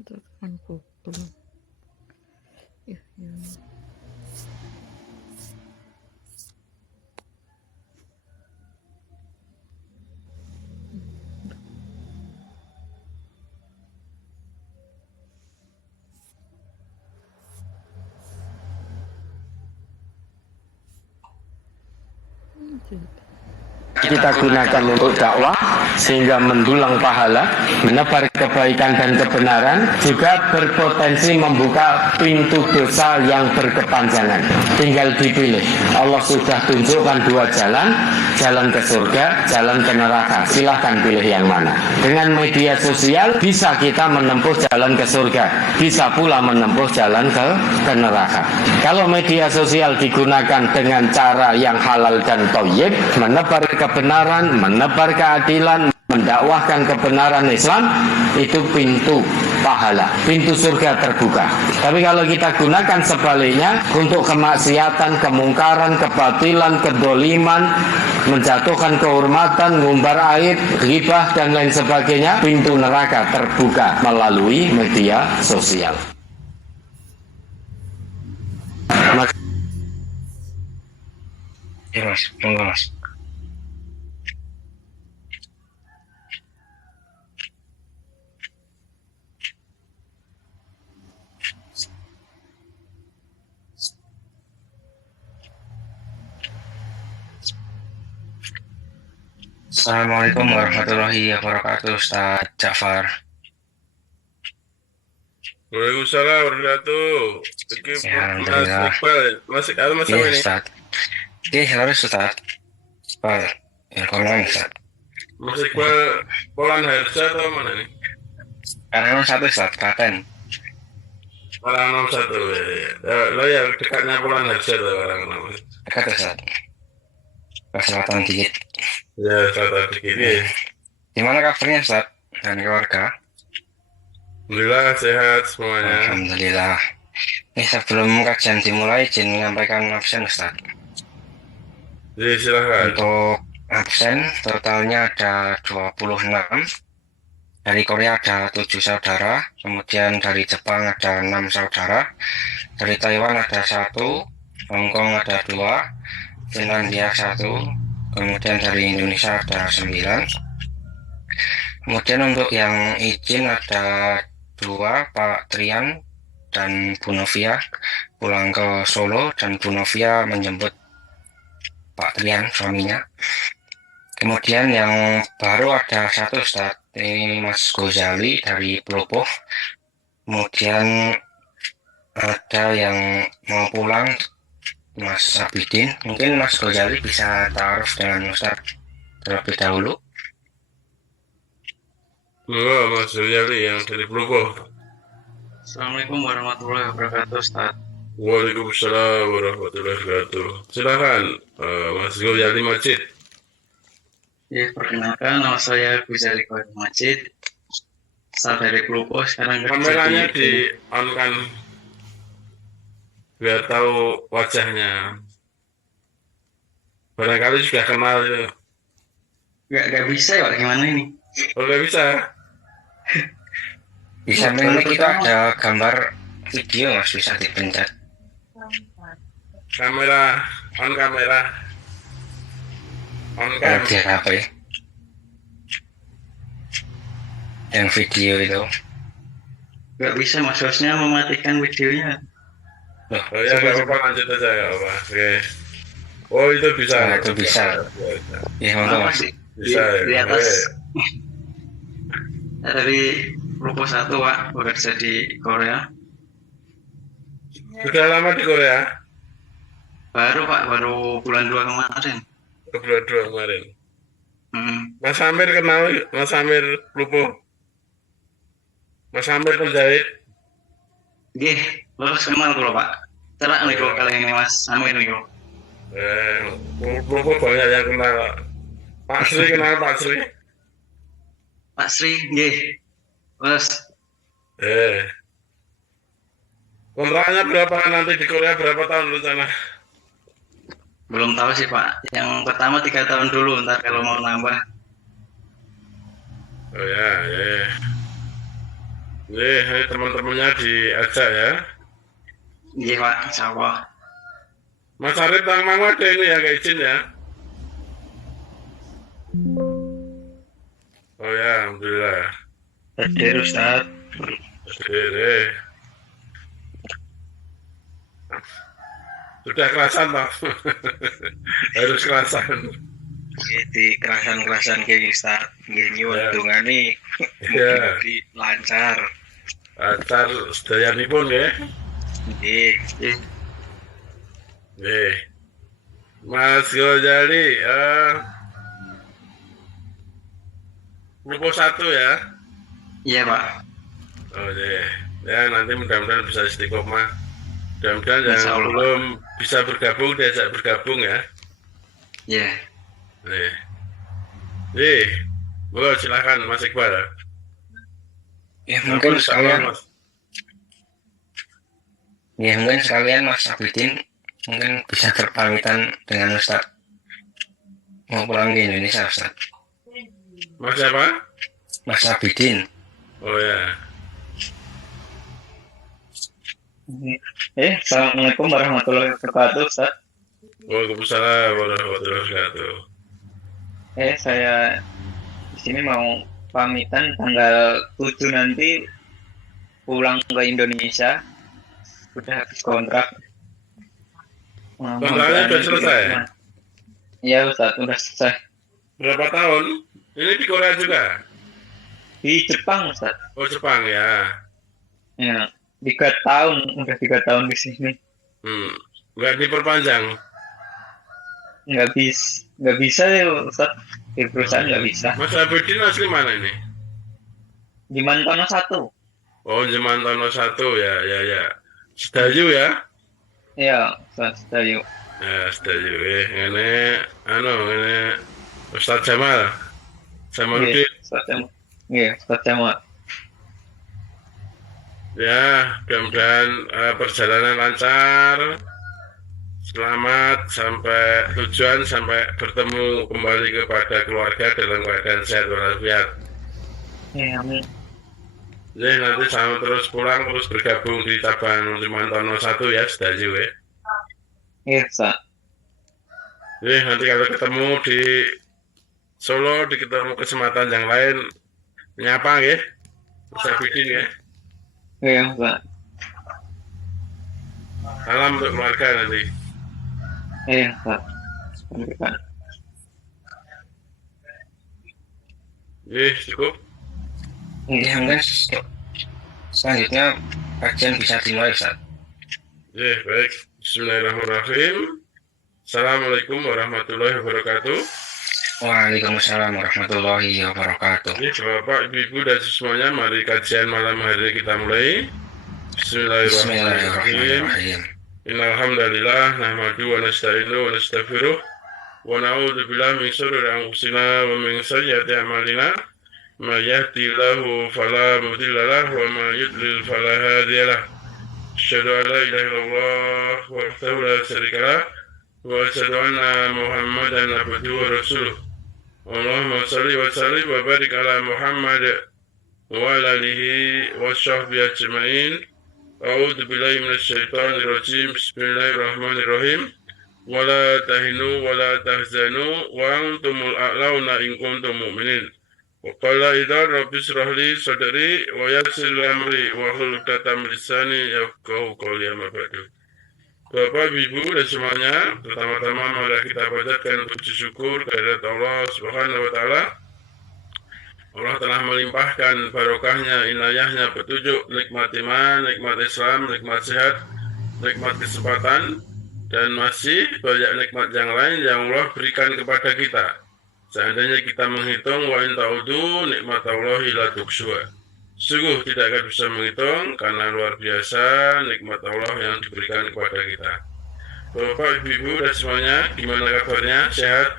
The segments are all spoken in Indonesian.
Katakan Google. Ya, ya. Kita gunakan untuk dakwah sehingga mendulang pahala, menebar kebaikan dan kebenaran, juga berpotensi membuka pintu dosa yang berkepanjangan. Tinggal dipilih. Allah sudah tunjukkan dua jalan, jalan ke surga, jalan ke neraka. Silahkan pilih yang mana. Dengan media sosial bisa kita menempuh jalan ke surga, bisa pula menempuh jalan ke neraka. Kalau media sosial digunakan dengan cara yang halal dan thayyib, menebar kebenaran, menebar keadilan, mendakwahkan kebenaran Islam, itu pintu pahala, pintu surga terbuka. Tapi kalau kita gunakan sebaliknya untuk kemaksiatan, kemungkaran, kebatilan, kedoliman, menjatuhkan kehormatan, ngumbar aib, ghibah dan lain sebagainya, pintu neraka terbuka melalui media sosial. Ya mas, enggak mas. Assalamualaikum warahmatullahi wabarakatuh, Ustaz Ja'far. Waalaikumsalam warahmatullahi wabarakatuh. Ya, alhamdulillah. Masih Iya, ini. Ustaz. Iya, harus Ustaz. Pak, ya konon Ustaz. Mas Iqbal Polan Harja atau mana nih? Karena satu Ustaz, Klaten. Orang 61 ya. Lo ya dekatnya Polan Harja tuh orang namanya. Dekat Ustaz. Ke selatan dikit. Ya, selatan dikit ya. Gimana kabarnya Ustaz dan keluarga? Alhamdulillah sehat semuanya. Alhamdulillah. Ini sebelum kajian dimulai, izin menyampaikan absen Ustaz. Jadi silahkan. Untuk absen totalnya ada 26. Dari Korea ada 7 saudara, kemudian dari Jepang ada 6 saudara, dari Taiwan ada 1, Hongkong ada 2, Finlandia 1, kemudian dari Indonesia ada 9. Kemudian untuk yang izin ada 2, Pak Trian dan Bu Novia pulang ke Solo, dan Bu Novia menjemput Pak Trian suaminya. Kemudian yang baru ada 1 Ustaz, ini Mas Gozali dari Pelopoh. Kemudian ada yang mau pulang, Mas Abidin. Mungkin Mas Gozali bisa taruh dengan Ustaz terlebih dahulu. Mas Suryali yang dari Pelupo. Assalamualaikum warahmatullahi wabarakatuh, Ustaz. Waalaikumsalam warahmatullahi wabarakatuh. Silahkan, Mas Suryali Majid. Ya, perkenalkan, nama saya Guzali Khairul Majid. Asal dari Pelupo, sekarang Kameranya di on kan biar tahu wajahnya. Barangkali sudah kenal itu. Gak bisa ya, Pak, gimana ini? Oh, nggak bisa. Di samping ini kita ada gambar video Mas, bisa dipencet. Kamera, on kamera. On cam. Di HP. Yang video itu. Gak bisa, Mas, hostnya mematikan videonya. Loh, Oh ya, nggak apa-apa, lanjut aja, nggak apa. Oke. Oh, itu bisa. Nah, itu bisa. Ya, monggo Mas. Bisa ya. Di atas. Dari Pelupo 1, Pak, bekerja di Korea. Sudah lama di Korea? Baru, Pak, baru bulan 2 kemarin. Bulan 2 kemarin. Hmm. Mas Amir kenal, Mas Amir Lupo. Mas Amir penjahit. Gih, bagus kenal kalau Pak. Cerak nih kalau kali ini Mas Amir nih kok. Lupo banyak yang kenal. Pak Sri kenal Pak Sri. Pak Sri, gih. Bos. Kontraknya berapa nanti di Korea, berapa tahun rencana? Belum tahu sih Pak. Yang pertama 3 tahun dulu, ntar kalau mau nambah. Oh ya. Nih, teman-temannya diajak ya. Iya Pak, insya Allah. Mas Arif Tang Mangu ada ini ya, kayak izin ya. Oh ya, alhamdulillah. Hadir Ustaz. Deh. Sudah kerasan toh. Harus kerasan. Di kerasan-kerasan kayak Ustaz. Gini Ya. untungane Ya, mugi lancar. acar sedayanipun ya. Nggih. Nih, Mas Gojali, Grupo 1 ya. Iya Pak. Oh deh. Ya nanti mudah-mudahan bisa istiqomah. Mudah-mudahan yang Insya Allah. belum bisa bergabung diajak bergabung ya. Iya. Nih. Nih, monggo silakan Mas Iqbal. Ya Sampun, mungkin insya Allah, sekalian, Mas. ya mungkin sekalian Mas Abidin mungkin bisa berpamitan dengan Ustaz mau pulang ke Indonesia Ustaz. Mas siapa? Mas Abidin. Oh ya. Assalamualaikum warahmatullahi wabarakatuh Ustaz. Waalaikumsalam warahmatullahi wabarakatuh. Saya di sini mau pamitan tanggal 7 nanti pulang ke Indonesia. Udah habis kontrak. Kontraknya udah selesai? Iya Ustaz, udah selesai. Berapa tahun? Ini di Korea juga? Di Jepang Ustaz. Oh Jepang ya. Ya, 3 tahun, udah 3 tahun di sini. Nggak diperpanjang. Nggak bisa ya Ustaz. Di perusahaan nggak bisa. Mas Abidin asli mana ini? Di Mantono 1. Oh Jemantono 1 ya, ya. Sedayu ya? Iya, Ustaz, yuk. Ya Sedayu. Ini Ustadz Jamal. Jamaluddin. Iya, Ustaz Jamal. Ya, mudah-mudahan perjalanan lancar. Selamat sampai tujuan, sampai bertemu kembali kepada keluarga dalam keadaan sehat walafiat. Ya, amin. Jadi nanti sama terus pulang, terus bergabung di cabang Jemantono 1 ya, Sedayu ya. Iya, Ustaz. Jadi nanti kalau ketemu di Solo, ketemu kesempatan yang lain, menyapa ya, Mas Abidin ya. Iya, Ustaz. Salam untuk keluarga nanti. Iya, Ustaz. Sampaikan. Cukup. Ya mungkin selanjutnya kajian bisa dimulai Ustaz. Baik. Bismillahirrahmanirrahim. Assalamualaikum warahmatullahi wabarakatuh. Waalaikumsalam warahmatullahi wabarakatuh. Bapak, Ibu, dan semuanya, mari kajian malam hari kita mulai. Bismillahirrahmanirrahim. Bismillahirrahmanirrahim. Innal hamdalillah nahmadu wa nasta'inu wa nastaghfiruh wa na'udzu billahi min shururi anfusina wa min sayyiati a'malina. May yahdihillahu fala mudilla lahu wa may yudlil fala hadiya lahu. Asyhadu an la ilaha illallah wahdahu la syarika lah wa asyhadu anna Muhammadan abduhu wa rasuluh. Allahumma shalli wa sallim wa barik ala Muhammad wa ala alihi wa sahbihi ajma'in. A'udzu billahi minasyaitonir rajim. Bismillahirrahmanirrahim. Wa la tahinu wa la tahzanu wa antumul a'launa in kuntum mu'minin. Wa qala idza rabbi shrah li sadri wa yassir li amri wa hlul 'uqdatam min lisani yafqahu qawli amma ba'du. Bapak, Ibu, dan semuanya, pertama-tama mari kita panjatkan puji syukur kehadirat Allah Subhanahu wa taala. Allah telah melimpahkan barokahnya, inayahnya, petunjuk, nikmat iman, nikmat Islam, nikmat sehat, nikmat kesempatan, dan masih banyak nikmat yang lain yang Allah berikan kepada kita. Seandainya kita menghitung, wa in ta'udu nikmatallahi la tuhsuha. Sungguh tidak akan bisa menghitung karena luar biasa nikmat Allah yang diberikan kepada kita. Bapak, Ibu, dan semuanya, gimana kabarnya? Sehat?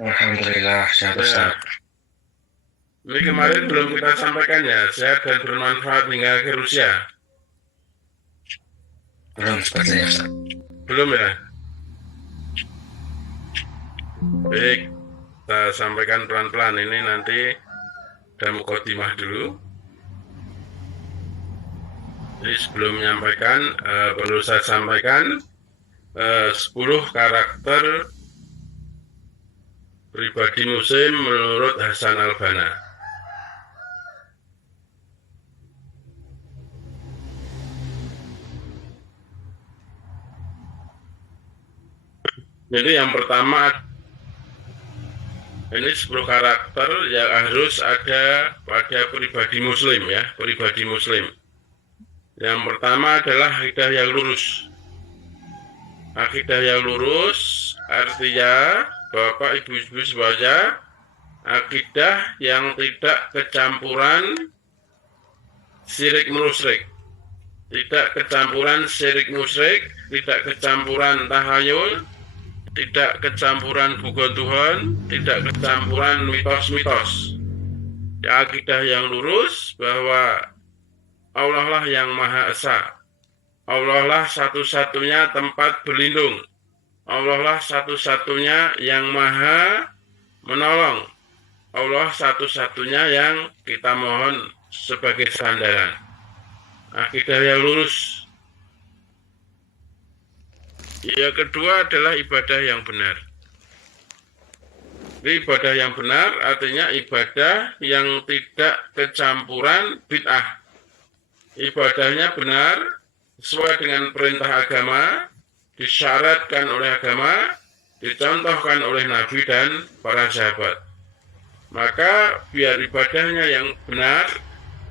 Alhamdulillah sehat Ustaz. Ini kemarin belum kita sampaikan ya, sehat dan bermanfaat hingga ke Rusia. Belum sepertinya Ustaz. Belum ya? Baik, kita sampaikan pelan-pelan. Ini nanti ada mukadimah dulu. Jadi sebelum menyampaikan, perlu saya sampaikan 10 karakter pribadi Muslim menurut Hasan al-Banna. Jadi yang pertama, ini 10 karakter yang harus ada pada pribadi Muslim ya, pribadi Muslim. Yang pertama adalah akidah yang lurus. Akidah yang lurus artinya Bapak Ibu semuanya, akidah yang tidak kecampuran syirik musyrik. Tidak kecampuran syirik musyrik, tidak kecampuran tahayul, tidak kecampuran bukan Tuhan, tidak kecampuran mitos-mitos. Akidah yang lurus bahwa Allah lah yang Maha Esa. Allah lah satu-satunya tempat berlindung. Allah lah satu-satunya yang Maha menolong. Allah satu-satunya yang kita mohon sebagai sandaran. Akidah yang lurus. Yang kedua adalah ibadah yang benar. Ibadah yang benar artinya ibadah yang tidak kecampuran bid'ah. Ibadahnya benar, sesuai dengan perintah agama, disyaratkan oleh agama, dicontohkan oleh Nabi dan para sahabat. Maka biar ibadahnya yang benar,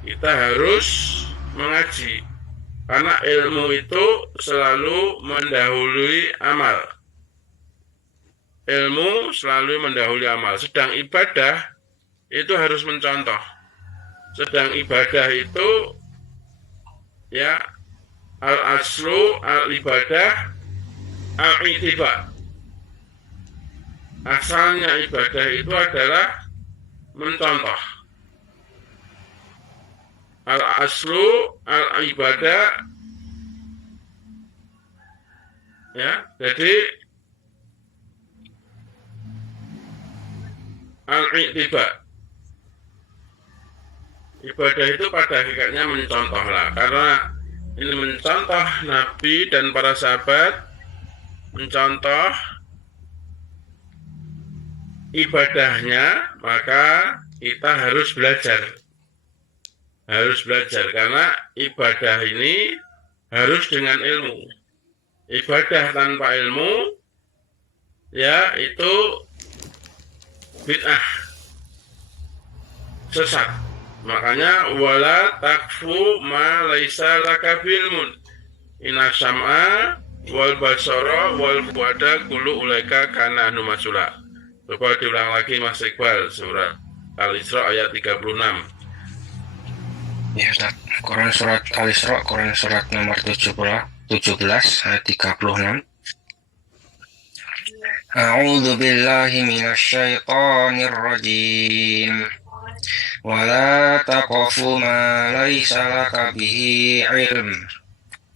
kita harus mengaji. Karena ilmu itu selalu mendahului amal. Ilmu selalu mendahului amal. Sedang ibadah itu harus mencontoh. Sedang ibadah itu ya al-aslu al-ibadah al-i'tiba. Asalnya ibadah itu adalah mencontoh. Al-aslu al-ibadah ya, jadi al-i'tiba. Ibadah itu pada hakikatnya mencontoh lah, karena ini mencontoh Nabi dan para sahabat, mencontoh ibadahnya, maka kita harus belajar. Harus belajar, karena ibadah ini harus dengan ilmu. Ibadah tanpa ilmu, ya itu bid'ah, sesat. Makanya wala takfu ma laisa laka bilmun. Inna sam'a wal basara wal fuada kullu ulaika kana anu masula. Coba diulang lagi Mas Iqbal, surat Al-Isra ayat 36. Ya Ustaz, Quran surat Al-Isra, Quran surat nomor 17 ayat 36. A'udzu billahi minasyaitonir rajim. Wala taqfu ma laysa laka bihi ilm.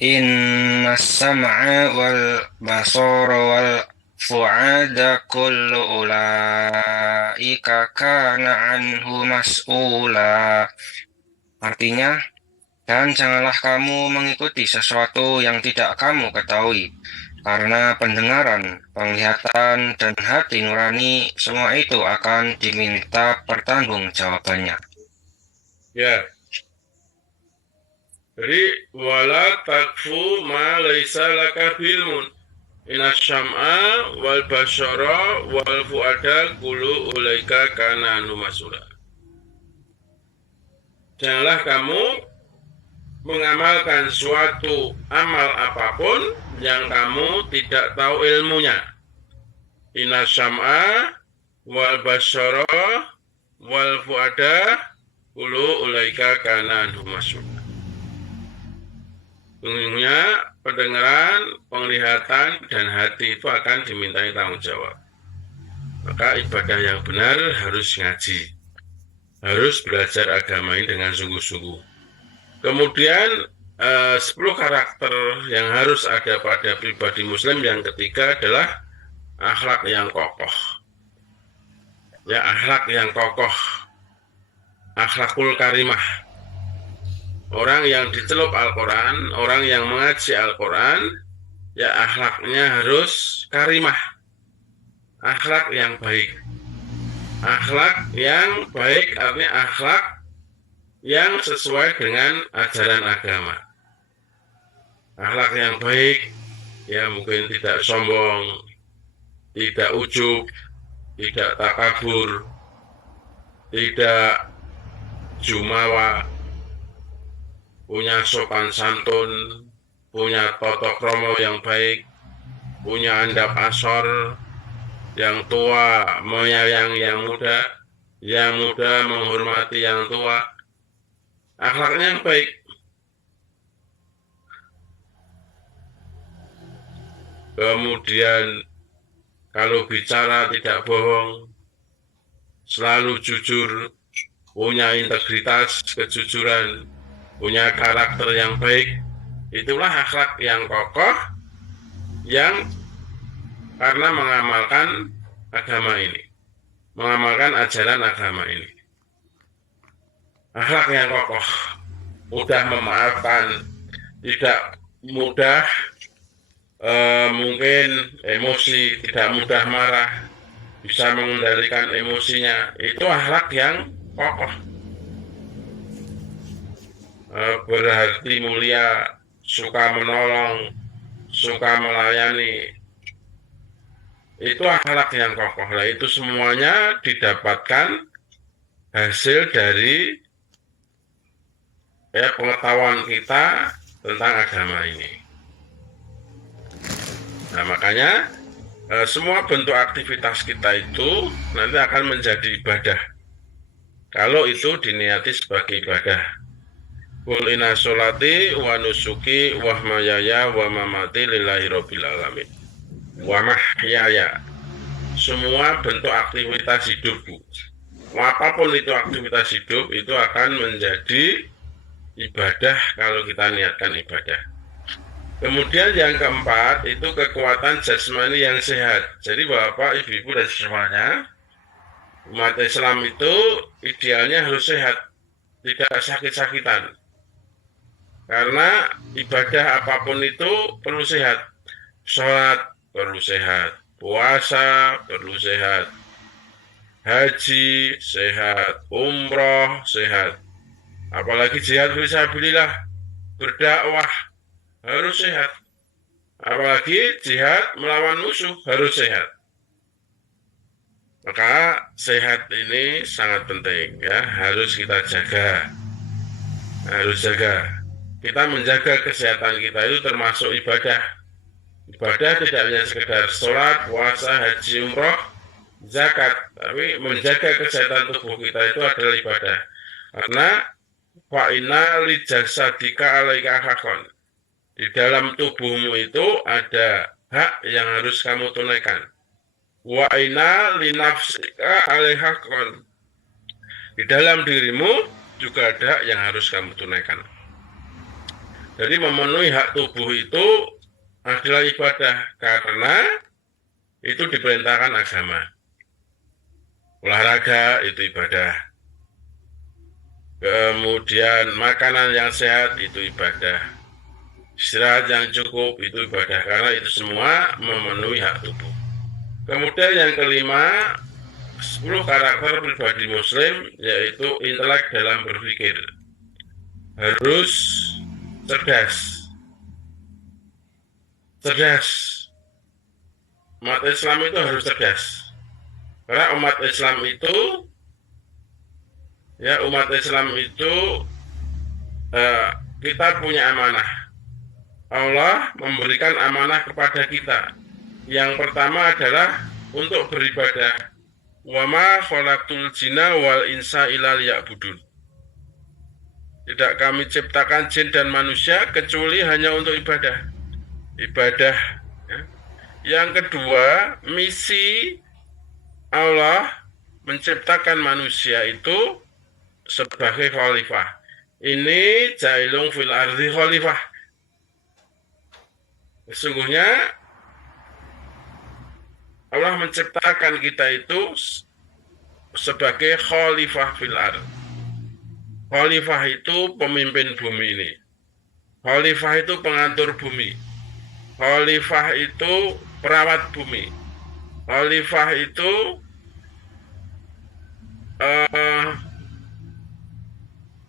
Innas sam'a wal basara wal fu'ada kullu ulaika kana anhu mas'ula. Artinya, dan janganlah kamu mengikuti sesuatu yang tidak kamu ketahui, karena pendengaran, penglihatan, dan hati nurani semua itu akan diminta pertanggungjawabannya. Ya. Jadi wala takfu ma laisa laka bilmun. Inna syam'a wal basara wal fuada kullu ulaika kana anu mas'ula. Janganlah kamu mengamalkan suatu amal apapun yang kamu tidak tahu ilmunya. Inna syam'a wal basara wal fuada kullu ulaika kana anhu mas'ula. Sesungguhnya pendengaran, penglihatan, dan hati itu akan dimintai tanggung jawab. Maka ibadah yang benar harus ngaji, harus belajar agama ini dengan sungguh-sungguh. Kemudian 10 karakter yang harus ada pada pribadi Muslim yang ketiga adalah akhlak yang kokoh. Ya, akhlak yang kokoh, akhlakul karimah. orang yang dicelup Al-Quran, orang yang mengaji Al-Quran, ya akhlaknya harus karimah, akhlak yang baik. Akhlak yang baik artinya akhlak yang sesuai dengan ajaran agama. Akhlak yang baik, ya mungkin tidak sombong, tidak ujub, tidak takabur, tidak jumawa, punya sopan santun, punya tata krama yang baik, punya andap asor, yang tua menyayangi yang muda menghormati yang tua. Akhlaknya yang baik. Kemudian kalau bicara tidak bohong, selalu jujur, punya integritas, kejujuran, punya karakter yang baik. Itulah akhlak yang kokoh yang karena mengamalkan agama ini, mengamalkan ajaran agama ini. Akhlak yang kokoh, mudah memaafkan, tidak mudah mungkin emosi, tidak mudah marah, bisa mengendalikan emosinya. Itu akhlak yang kokoh. Berhati mulia, suka menolong, suka melayani. Itu akhlak yang kokoh. Nah, itu semuanya didapatkan hasil dari pengetahuan kita tentang agama ini. Nah, makanya semua bentuk aktivitas kita itu nanti akan menjadi ibadah. Kalau itu diniati sebagai ibadah. Qul inna sholati wa nusuki wa mahayaya wa mamati lillahi rabbil alamin. Wa mahyaya. Semua bentuk aktivitas hidupku, apapun itu aktivitas hidup, itu akan menjadi ibadah kalau kita niatkan ibadah. Kemudian yang keempat itu kekuatan jasmani yang sehat. Jadi Bapak, Ibu-ibu dan semuanya, umat Islam itu idealnya harus sehat, tidak sakit-sakitan. Karena ibadah apapun itu perlu sehat. Sholat perlu sehat, puasa perlu sehat, haji sehat, umroh sehat, apalagi jihad fisabilillah, berdakwah harus sehat, apalagi jihad melawan musuh harus sehat. Maka sehat ini sangat penting, ya, harus kita jaga, harus jaga. Kita menjaga kesehatan kita itu termasuk ibadah. Ibadah tidak hanya sekedar sholat, puasa, haji, umroh, zakat, tapi menjaga kesehatan tubuh kita itu adalah ibadah. Karena fa inna li jasadika alaika hakon. Di dalam tubuhmu itu ada hak yang harus kamu tunaikan. Wa inna li nafsika alaika hakon. Di dalam dirimu juga ada hak yang harus kamu tunaikan. Jadi memenuhi hak tubuh itu adalah ibadah karena itu diperintahkan agama. Olahraga itu ibadah. Kemudian makanan yang sehat itu ibadah. Istirahat yang cukup itu ibadah karena itu semua memenuhi hak tubuh. Kemudian yang kelima, 10 karakter pribadi muslim, yaitu intelek dalam berpikir. Harus cerdas. Cerdas. Umat Islam itu harus cerdas. Karena umat Islam itu, kita punya amanah. Allah memberikan amanah kepada kita. Yang pertama adalah untuk beribadah. Wa ma khalaqtul jinna wal insa illa liya'budun. Tidak kami ciptakan jin dan manusia kecuali hanya untuk ibadah. Ibadah. Ya. Yang kedua, misi Allah menciptakan manusia itu sebagai khalifah. Ini jailung fil ardi khalifah. Sesungguhnya Allah menciptakan kita itu sebagai khalifah fil ard. Khalifah itu pemimpin bumi ini. Khalifah itu pengatur bumi. Khalifah itu perawat bumi. Khalifah itu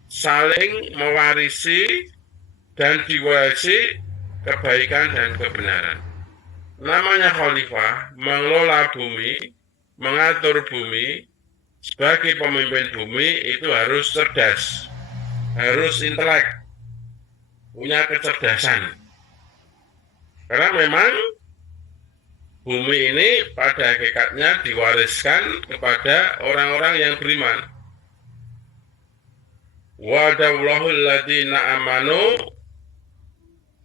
saling mewarisi dan diwarisi kebaikan dan kebenaran. Namanya khalifah, mengelola bumi, mengatur bumi, sebagai pemimpin bumi itu harus cerdas, harus intelek, punya kecerdasan. Karena memang bumi ini pada hakikatnya diwariskan kepada orang-orang yang beriman. Wa'adallahu alladziina amanu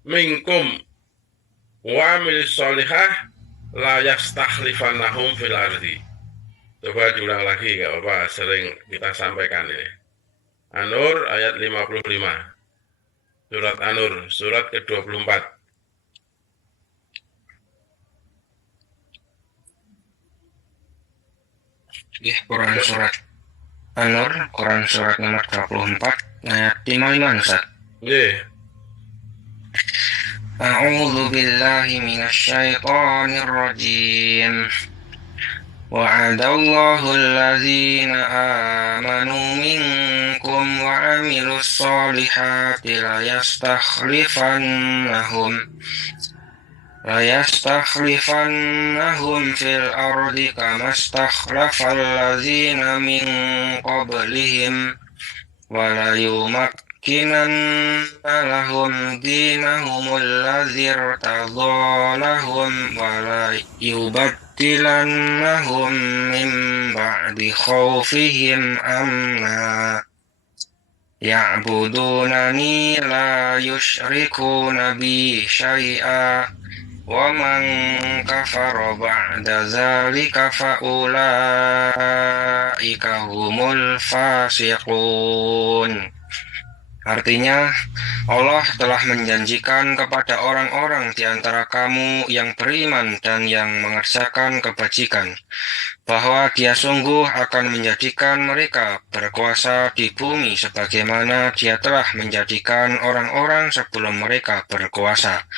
minkum wa amilis sholihah la yastakhlifannahum fil ardi. Coba diulang lagi, gak apa-apa, sering kita sampaikan ini. An-Nur ayat 55. Surat An-Nur, surat ke-24. Quran surat An-Nur, Quran surat nomor 24 ayat 55 Ustaz. Nggih. A'udzu billahi minasyaitonir rajim. Wa'adallahu alladzina amanu minkum wa 'amilus sholihati la yastakhlifannahum fil ardi kama istakhlafal ladzina min qablihim wa la yumakkinanna lahum dinahum alladzi irtadha lahum wa la yubaddilannahum min ba'di khawfihim amna ya'budunani la yushrikuna bi syai'a wa man kafara ba'da zalika fa ulaika humul fasiqun. Artinya, Allah telah menjanjikan kepada orang-orang di antara kamu yang beriman dan yang mengerjakan kebajikan, bahwa Dia sungguh akan menjadikan mereka berkuasa di bumi sebagaimana Dia telah menjadikan orang-orang sebelum mereka berkuasa.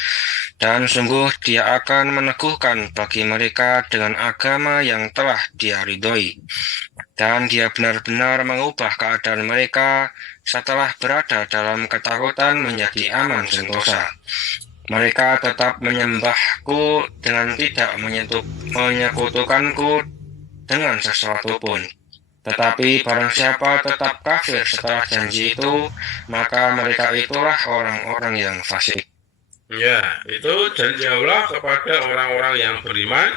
Dan sungguh Dia akan meneguhkan bagi mereka dengan agama yang telah Dia ridhoi. Dan Dia benar-benar mengubah keadaan mereka setelah berada dalam ketakutan menjadi aman sentosa. Mereka tetap menyembahku dengan tidak menyekutukanku dengan sesuatu pun. Tetapi barang siapa tetap kafir setelah janji itu, maka mereka itulah orang-orang yang fasik. Ya, itu janji Allah kepada orang-orang yang beriman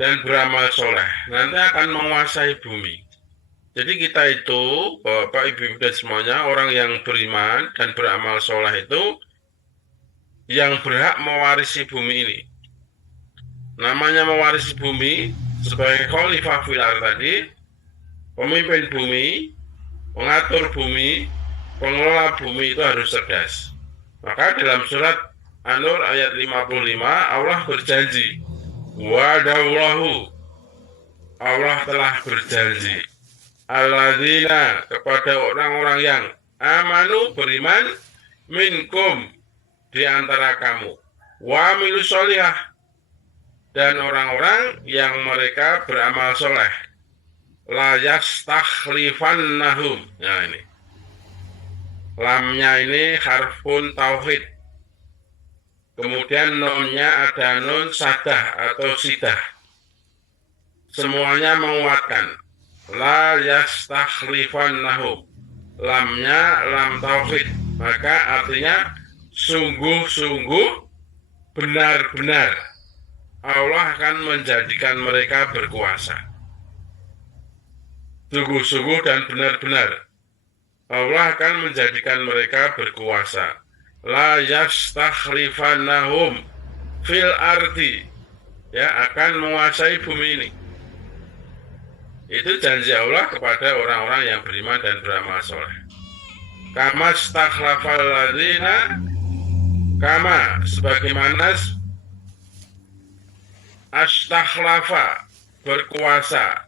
dan beramal soleh. Nanti akan menguasai bumi. Jadi kita itu, Bapak Ibu dan semuanya, orang yang beriman dan beramal soleh itu yang berhak mewarisi bumi ini. Namanya mewarisi bumi sebagai khalifah fil ardh tadi, pemimpin bumi, pengatur bumi, pengelola bumi itu harus cerdas. Maka dalam surat An-Nur ayat 55 Allah berjanji, wa'adallahu, Allah telah berjanji, alladzina, kepada orang-orang yang amanu, beriman, minkum, di antara kamu, wa amilus sholihah, dan orang-orang yang mereka beramal soleh, la yastakhlifannahum. Nah ini lamnya ini harfun tauhid, kemudian nunnya ada nun sadah atau sidah, semuanya menguatkan. La yastakhlifannahum, lamnya lam tauhid, maka artinya sungguh-sungguh, benar-benar Allah akan menjadikan mereka berkuasa. Sungguh-sungguh dan benar-benar Allah akan menjadikan mereka berkuasa. La yastakhlifannahum fil ardi, ya, akan menguasai bumi ini. Itu janji Allah kepada orang-orang yang beriman dan beramal soleh. Kama stakhlafal ladzina, kama, sebagaimana astakhlafa, berkuasa,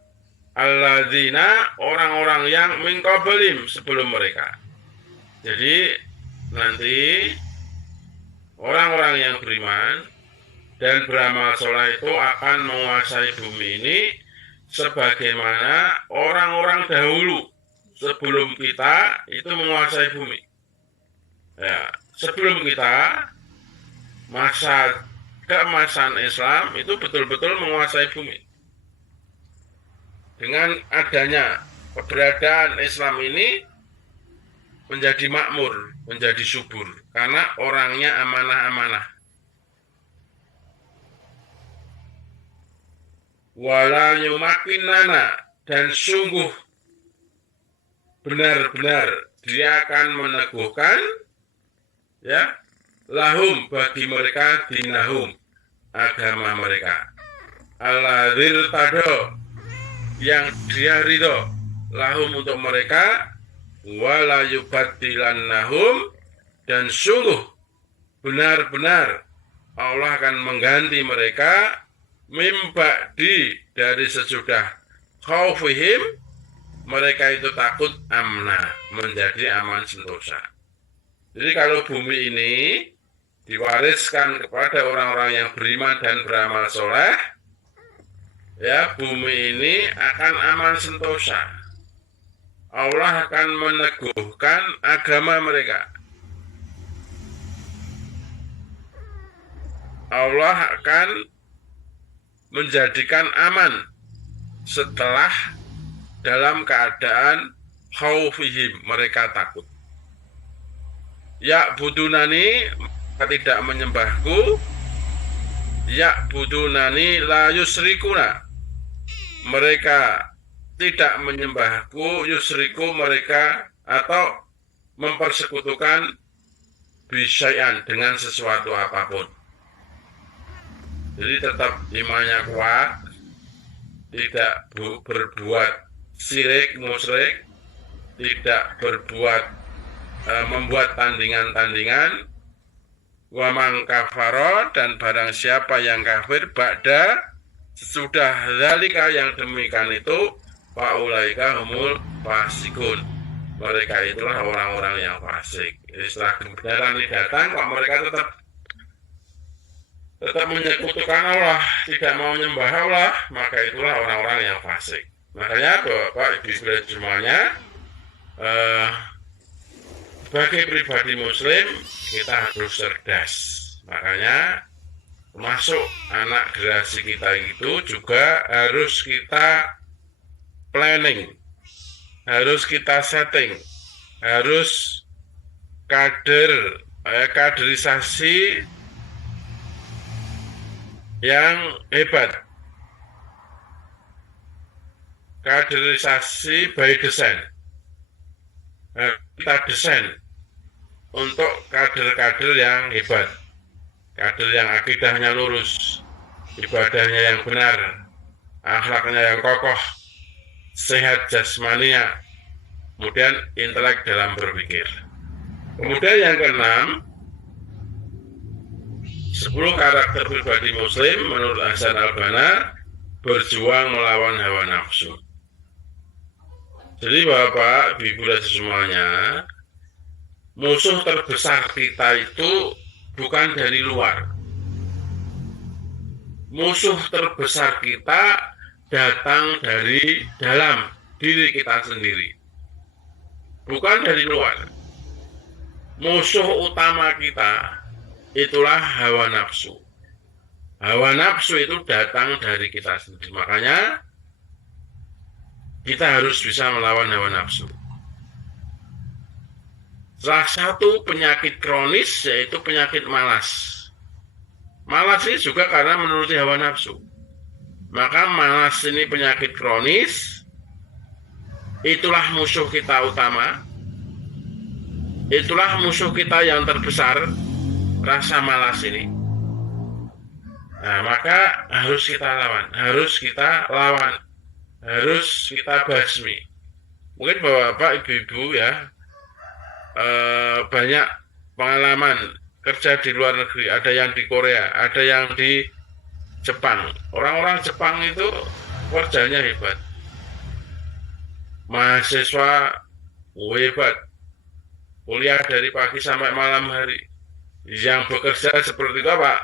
alladzina, orang-orang yang min qablihim, sebelum mereka. Jadi nanti orang-orang yang beriman dan beramal soleh itu akan menguasai bumi ini sebagaimana orang-orang dahulu sebelum kita itu menguasai bumi. Ya, sebelum kita, masa keemasan Islam itu betul-betul menguasai bumi. Dengan adanya keberadaan Islam ini menjadi makmur, menjadi subur, karena orangnya amanah-amanah. Wala yumakinana, dan sungguh benar-benar dia akan meneguhkan, ya, lahum, bagi mereka, dinahum, agama mereka. Alladzir tado, yang dia ridho, lahum, untuk mereka, wala yubaddilannahum, dan sungguh benar-benar Allah akan mengganti mereka mimba'di, dari sesudah khaufihim, mereka itu takut, amna, menjadi aman sentosa. Jadi kalau bumi ini diwariskan kepada orang-orang yang beriman dan beramal soleh, ya, bumi ini akan aman sentosa. Allah akan meneguhkan agama mereka. Allah akan menjadikan aman setelah dalam keadaan khaufihim, mereka takut. Ya budunani, tidak menyembahku. Ya budunani la yusrikuna, mereka tidak menyembahku, yusriku, mereka atau mempersekutukan bisyai'an, dengan sesuatu apapun. Jadi tetap imannya kuat, tidak berbuat syirik, musyrik, tidak berbuat membuat tandingan-tandingan. Wa man kafara, dan barang siapa yang kafir, ba'da, sesudah zalika, yang demikian itu, faulaika humul fasikun, mereka itulah orang-orang yang fasik. Setelah kebenaran ini datang, kok mereka tetap menyekutukan Allah, tidak mau menyembah Allah, maka itulah orang-orang yang fasik. Makanya Bapak Ibu semuanya, sebagai pribadi muslim kita harus cerdas. Makanya termasuk anak generasi kita itu juga harus kita planning, harus kita setting, harus kaderisasi yang hebat, kaderisasi by design. Kita desain untuk kader-kader yang hebat, kader yang akidahnya lurus, ibadahnya yang benar, akhlaknya yang kokoh, sehat jasmaninya, kemudian intelek dalam berpikir. Kemudian yang keenam, 10 karakter pribadi muslim menurut Hasan al-Banna, berjuang melawan hawa nafsu. Jadi Bapak, Ibu dan semuanya, musuh terbesar kita itu bukan dari luar. Musuh terbesar kita datang dari dalam diri kita sendiri, bukan dari luar. Musuh utama kita itulah hawa nafsu. Hawa nafsu itu datang dari kita sendiri. Makanya kita harus bisa melawan hawa nafsu. Salah satu penyakit kronis yaitu penyakit malas. Malas ini juga karena menuruti hawa nafsu. Maka malas ini penyakit kronis. Itulah musuh kita utama. Itulah musuh kita yang terbesar, rasa malas ini. Nah, maka harus kita lawan, harus kita basmi. Mungkin Bapak, Ibu-ibu ya, banyak pengalaman kerja di luar negeri, ada yang di Korea, ada yang di Jepang. Orang-orang Jepang itu kerjanya hebat. mahasiswa hebat, kuliah dari pagi sampai malam hari, yang bekerja seperti itu apa?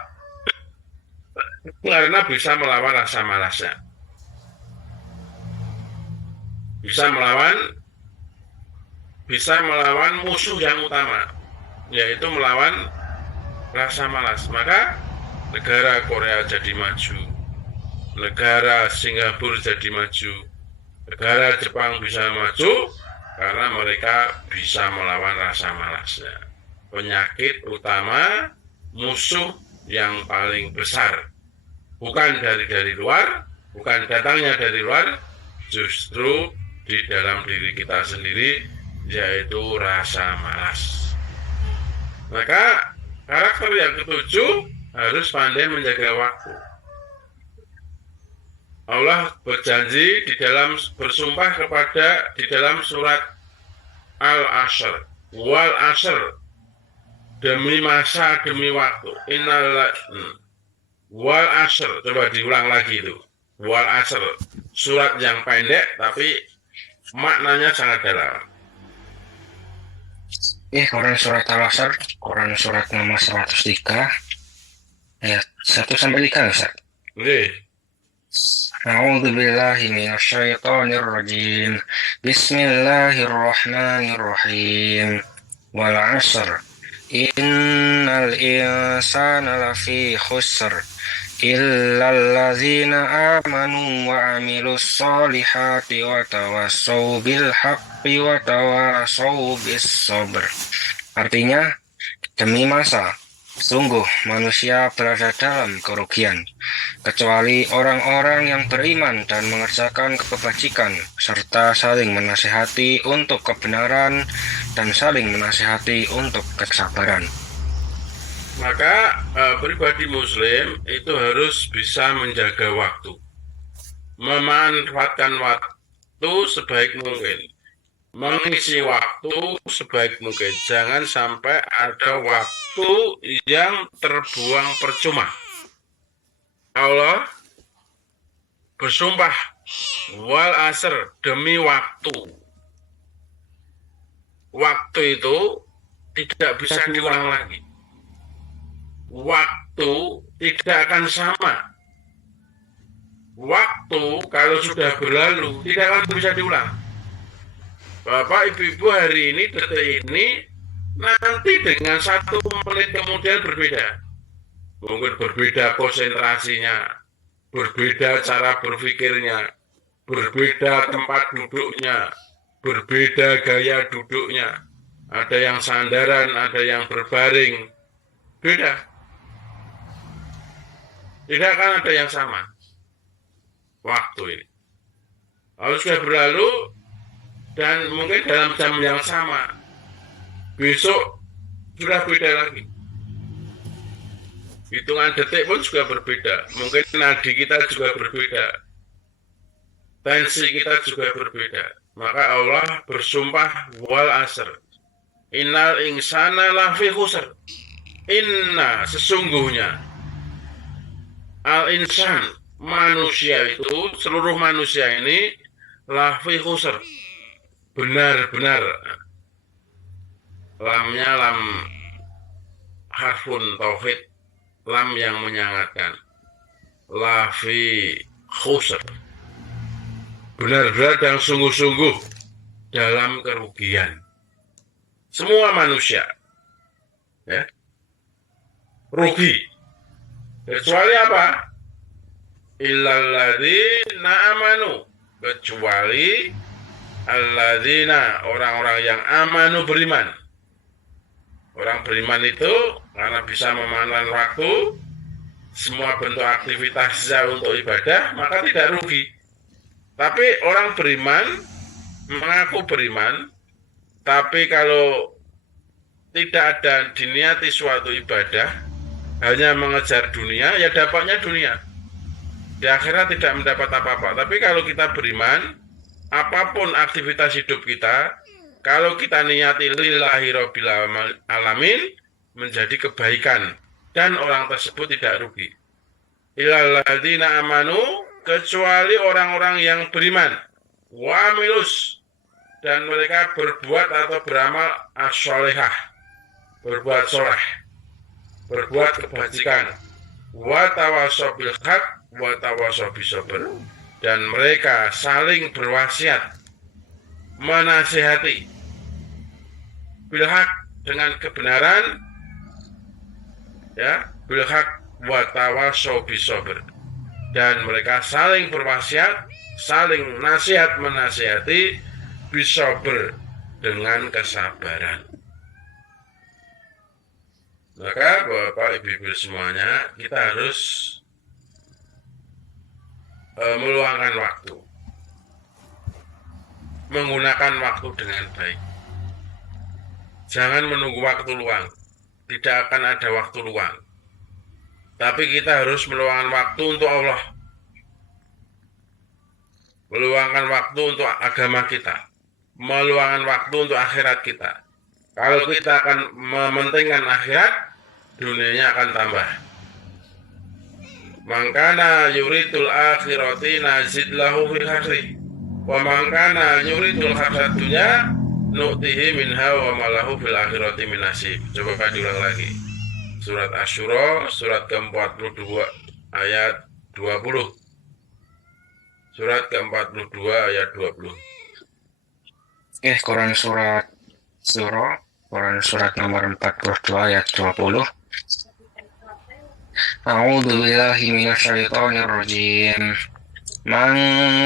Karena bisa melawan rasa malasnya, bisa melawan musuh yang utama, yaitu melawan rasa malas. Maka negara Korea jadi maju, negara Singapura jadi maju, negara Jepang bisa maju karena mereka bisa melawan rasa malasnya. Penyakit utama, musuh yang paling besar, bukan dari luar, bukan datangnya dari luar, justru di dalam diri kita sendiri, yaitu rasa malas. Maka karakter yang ketujuh harus pandai menjaga waktu. Allah berjanji di dalam bersumpah di dalam surat Al-Asr, wal asr, demi masa demi waktu. Wal asr, coba diulang lagi itu. Wal asr, surat yang pendek tapi maknanya sangat dalam. Quran surat Al-Asr, Quran surat nomor 103 ayat 1-3, Ustaz. A'udzubillahi minasyaitonirrajim. Bismillahirrahmanirrahim. Wal 'asr. Innal insana lafi khusr. Illal ladzina amanu wa 'amilus solihati wa tawassaw bil haqqi wa tawassaw bis sabr. Artinya, demi masa, sungguh manusia berada dalam kerugian, kecuali orang-orang yang beriman dan mengerjakan kebajikan, serta saling menasihati untuk kebenaran dan saling menasihati untuk kesabaran. Maka pribadi muslim itu harus bisa menjaga waktu, memanfaatkan waktu sebaik mungkin, mengisi waktu sebaik mungkin. Jangan sampai ada waktu yang terbuang percuma. Allah bersumpah, wal asr, demi waktu. Waktu itu tidak bisa diulang lagi. Waktu tidak akan sama. Waktu kalau sudah berlalu tidak akan bisa diulang. Bapak, ibu-ibu, hari ini, detik ini, nanti dengan 1 menit kemudian berbeda. Mungkin berbeda konsentrasinya, berbeda cara berpikirnya, berbeda tempat duduknya, berbeda gaya duduknya. Ada yang sandaran, ada yang berbaring. Beda. Tidak akan ada yang sama waktu ini. Kalau sudah berlalu, dan mungkin dalam jam yang sama, besok sudah beda lagi. Hitungan detik pun juga berbeda. Mungkin nadi kita juga berbeda. Tensi kita juga berbeda. Maka Allah bersumpah, wal asr. Innal insana lafi khusr. Inna, sesungguhnya. Al-insan, manusia itu, seluruh manusia ini, lafi khusr, benar-benar. Lamnya lam harfun tauhid, lam yang menyangatkan. Lafi khusr, benar-benar dan sungguh-sungguh dalam kerugian. Semua manusia, ya, rugi. Kecuali apa? Illalladzina amanu, kecuali alladzina, orang-orang yang amanu, beriman. Orang beriman itu karena bisa memanfaatkan waktu, semua bentuk aktivitasnya untuk ibadah, maka tidak rugi. Tapi orang beriman mengaku beriman, tapi kalau tidak ada diniati suatu ibadah, hanya mengejar dunia, ya dapatnya dunia. Di akhirat tidak mendapat apa-apa. Tapi kalau kita beriman, apapun aktivitas hidup kita, kalau kita niati lillahi rabbil alamin, menjadi kebaikan. Dan orang tersebut tidak rugi. Illalladzina amanu, kecuali orang-orang yang beriman. Wa amilus, dan mereka berbuat atau beramal as-sholihah, berbuat soleh, berbuat kebajikan, wa tawasaw bil haq wa tawasaw bis sabr, dan mereka saling berwasiat, menasihati bil haq, dengan kebenaran, ya, bil haq wa tawasaw bis sabr, dan mereka saling berwasiat, saling nasihat menasihati bisa dengan kesabaran. Maka Bapak Ibu semuanya, kita harus meluangkan waktu, menggunakan waktu dengan baik. Jangan menunggu waktu luang, tidak akan ada waktu luang. Tapi kita harus meluangkan waktu untuk Allah, meluangkan waktu untuk agama kita, meluangkan waktu untuk akhirat kita. Kalau kita akan mementingkan akhirat, dunianya akan tambah. Mangkana yuridul akhirati nazid lahu fil harthi, wa mangkana yuridul harsad dunya nu'tihi minha wa malahu fil akhirati min nasib. Coba diulang lagi. Surat Asy-Syura, surat ke-42 ayat 20. Surat ke-42 ayat 20. Quran surat Surah, Quran surat nomor 42 ayat 20. A'udzu billahi minasyaitonir rajim. Man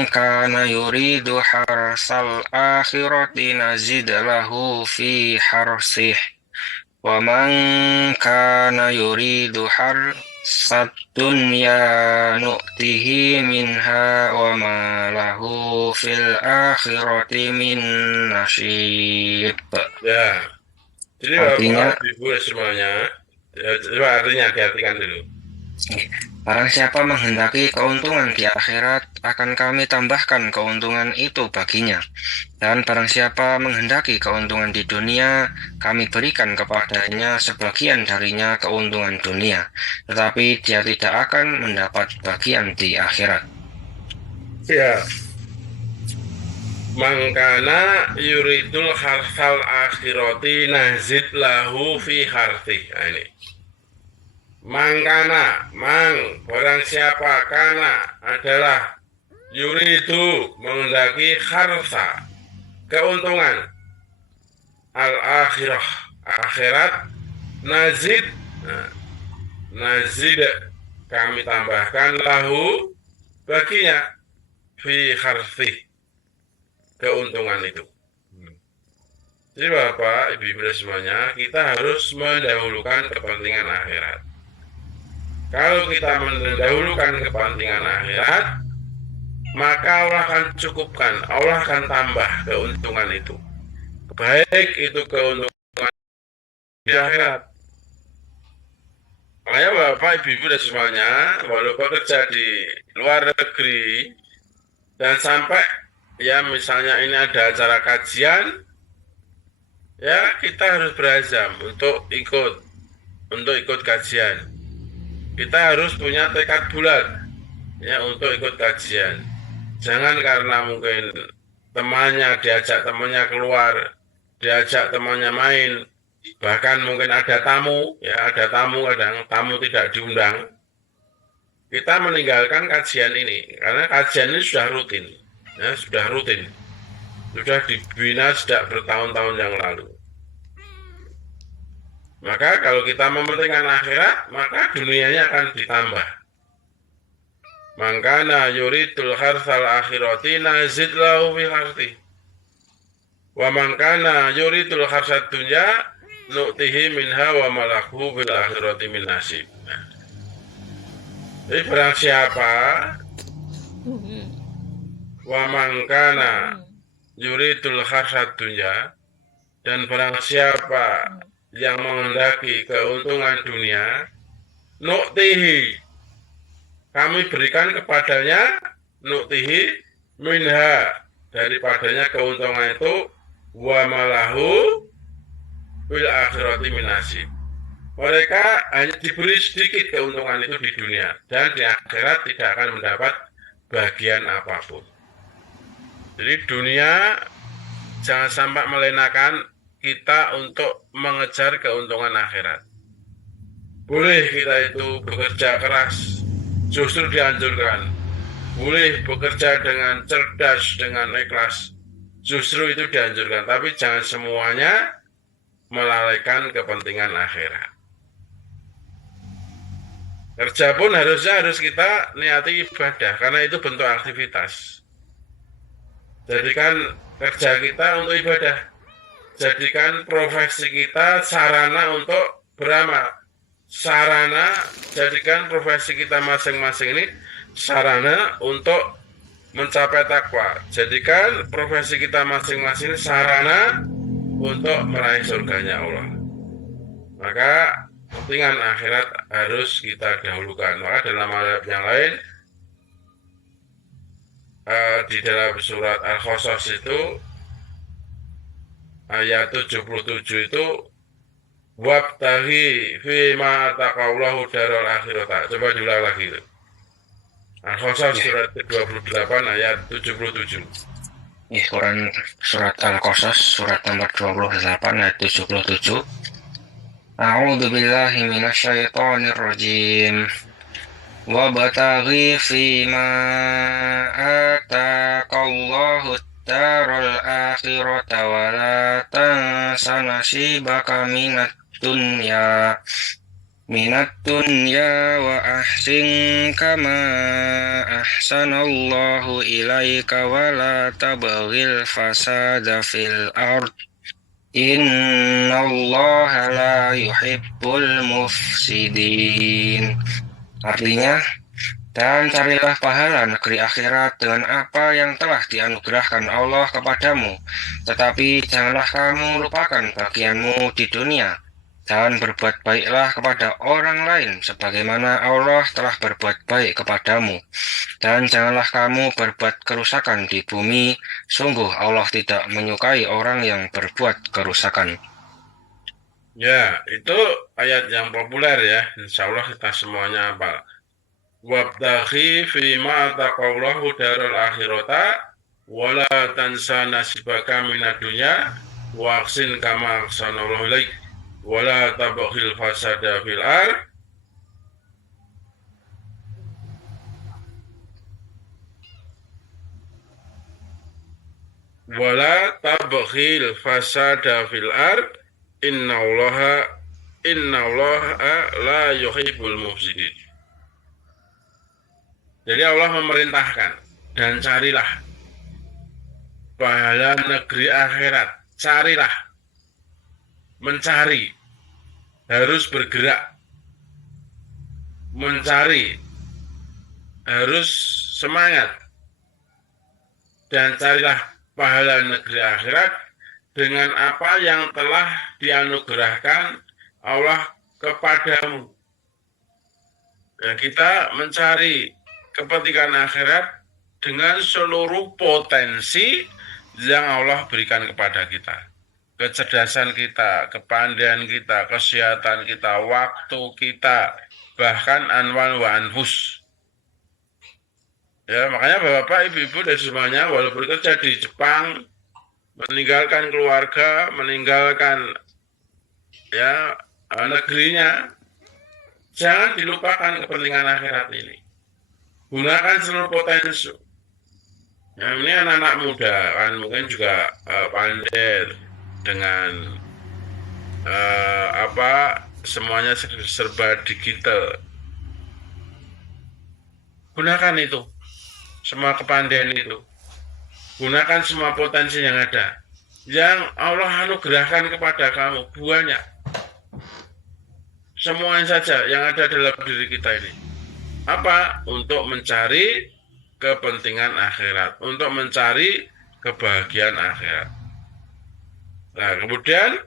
kana yuridu harsal akhirati nazid lahu fi harsih. Wa man kana yuridu harsad dunya nu'tihi minha wa ma lahu fil akhirati min nasib. Ya, jadi Artinya, Bapak Ibu semuanya, coba artinya diartikan dulu. barang siapa menghendaki keuntungan di akhirat, akan kami tambahkan keuntungan itu baginya. Dan barang siapa menghendaki keuntungan di dunia, kami berikan kepadanya sebagian darinya keuntungan dunia. Tetapi dia tidak akan mendapat bagian di akhirat. Ya, mangkana yuridul harsal akhirati nazid lahu fi harthi. Nah, ini mangkana, barang siapa, kana adalah yuridu, menghendaki, harsa, keuntungan, al akhirah, akhirat, nazid, nazid, kami tambahkan, lahu, baginya, fi harthi, keuntungan itu. Jadi Bapak Ibu semuanya, kita harus mendahulukan kepentingan akhirat. Kalau kita mendahulukan kepentingan akhirat, maka Allah akan cukupkan, Allah akan tambah keuntungan itu. Baik itu keuntungan di akhirat. Makanya Bapak Ibu dan semuanya, walaupun bekerja di luar negeri, dan sampai ya misalnya ini ada acara kajian, ya kita harus berazam untuk ikut kajian. Kita harus punya tekad bulat ya untuk ikut kajian. Jangan karena mungkin temannya diajak temannya keluar, diajak temannya main, bahkan mungkin ada tamu, ya ada tamu, kadang tamu tidak diundang. Kita meninggalkan kajian ini karena kajian ini sudah rutin, ya sudah rutin, sudah dibina sejak bertahun-tahun yang lalu. Maka kalau kita mementingkan akhirat, maka dunianya akan ditambah. Mangkana yuridul harsal akhirati nazid lahu fi harthi. Wa mangkana yuridul harsad dunya nu'tihi minha wa malahu bil akhirati min nasib. Jadi barang siapa wa mangkana yuridul harsad dunya, dan barang siapa yang menghendaki keuntungan dunia, nu'tihi, kami berikan kepadanya, nu'tihi minha, daripadanya keuntungan itu, wa malahu bil akhirati min nasib. Mereka hanya diberi sedikit keuntungan itu di dunia, dan di akhirat tidak akan mendapat bagian apapun. Jadi dunia jangan sampai melenakan kita untuk mengejar keuntungan akhirat. Boleh kita itu bekerja keras, justru dianjurkan. Boleh bekerja dengan cerdas, dengan ikhlas, justru itu dianjurkan. Tapi jangan semuanya melalaikan kepentingan akhirat. Kerja pun harus kita niati ibadah, karena itu bentuk aktivitas. Jadikan kerja kita untuk ibadah. Jadikan profesi kita sarana untuk beramal. Jadikan profesi kita masing-masing ini sarana untuk mencapai takwa. Jadikan profesi kita masing-masing sarana untuk meraih surganya Allah. Maka kepentingan akhirat harus kita dahulukan. Maka dalam ayat yang lain, di dalam surat Al-Qasas itu ayat 77 itu wabtaghi fima ataqallahu darul akhirata. Coba diulang lagi itu. Al-Qasas surat ke-28 ayat 77. Quran surat Al-Qasas surat nomor 28 ayat 77. A'udzu billahi minasyaitonir rajim. Wabtaghi fima ataqallahu darul akhirata wa la tansa nasibaka minad dunya wa ahsin kama ahsanallahu ilaika wa la tabghil fasada fil ard innallaha la yuhibbul mufsidin. Artinya, dan carilah pahala negeri akhirat dengan apa yang telah dianugerahkan Allah kepadamu, tetapi janganlah kamu lupakan bagianmu di dunia, dan berbuat baiklah kepada orang lain sebagaimana Allah telah berbuat baik kepadamu, dan janganlah kamu berbuat kerusakan di bumi, sungguh Allah tidak menyukai orang yang berbuat kerusakan. Ya, itu ayat yang populer ya. Insya Allah kita semuanya hafal. Wabtaghi fima ataqallahu darul akhirata wala tansa nasibaka minad dunya wa ahsin kama ahsanallahu ilaik wala tabghil fasada fil ard wala tabghil fasada fil ard innallaha la yuhibbul mufsidin. Jadi Allah memerintahkan, dan carilah pahala negeri akhirat. Carilah, mencari, harus bergerak, mencari, harus semangat, dan carilah pahala negeri akhirat dengan apa yang telah dianugerahkan Allah kepadamu. Dan kita mencari kepentingan akhirat dengan seluruh potensi yang Allah berikan kepada kita. Kecerdasan kita, kepandaian kita, kesehatan kita, waktu kita, bahkan anwal wa anfus. Ya, makanya Bapak, Ibu-ibu dan semuanya walaupun kerja di Jepang, meninggalkan keluarga, meninggalkan ya negerinya, jangan dilupakan kepentingan akhirat ini. Gunakan seluruh potensi. Nah, ini anak-anak muda kan mungkin juga pandai dengan semuanya serba digital. Gunakan itu, semua kepandaian itu. Gunakan semua potensi yang ada, yang Allah anugerahkan kepada kamu, banyak. Semuanya saja yang ada dalam diri kita ini. Apa? Untuk mencari kepentingan akhirat, untuk mencari kebahagiaan akhirat. Nah, kemudian,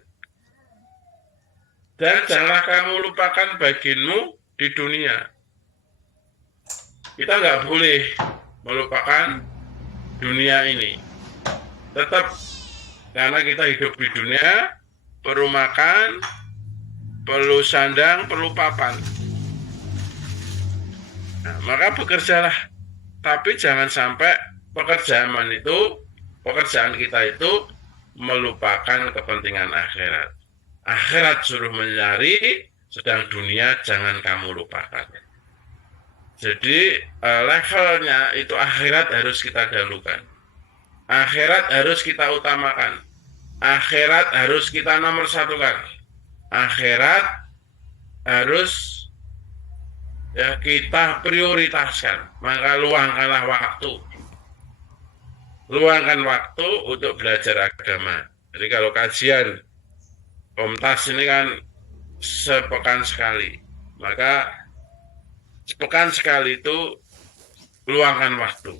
dan janganlah kamu lupakan bagianmu di dunia. Kita nggak boleh melupakan dunia ini. Tetap, karena kita hidup di dunia, perlu makan, perlu sandang, perlu papan. Nah, maka bekerjalah, tapi jangan sampai pekerjaan kita itu melupakan kepentingan akhirat. Akhirat suruh mencari, sedang dunia jangan kamu lupakan. Jadi levelnya itu akhirat harus kita dahulukan. Akhirat harus kita utamakan. Akhirat harus kita nomor satukan. Akhirat harus ya kita prioritaskan. Maka luangkanlah waktu. Luangkan waktu untuk belajar agama. Jadi kalau kajian Om Tas ini kan sepekan sekali. Maka sepekan sekali itu luangkan waktu.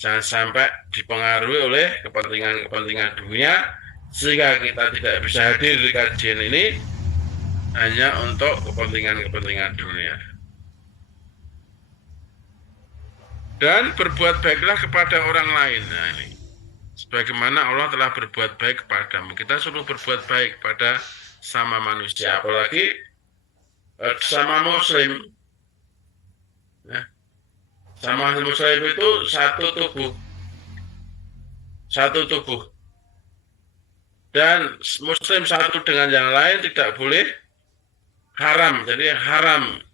Jangan sampai dipengaruhi oleh kepentingan dunia sehingga kita tidak bisa hadir di kajian ini hanya untuk kepentingan dunia. Dan berbuat baiklah kepada orang lain. Nah, ini sebagaimana Allah telah berbuat baik kepadamu, kita suruh berbuat baik pada sama manusia, apalagi sama muslim. Ya. Sama muslim itu satu tubuh. Dan muslim satu dengan yang lain tidak boleh haram. Jadi haram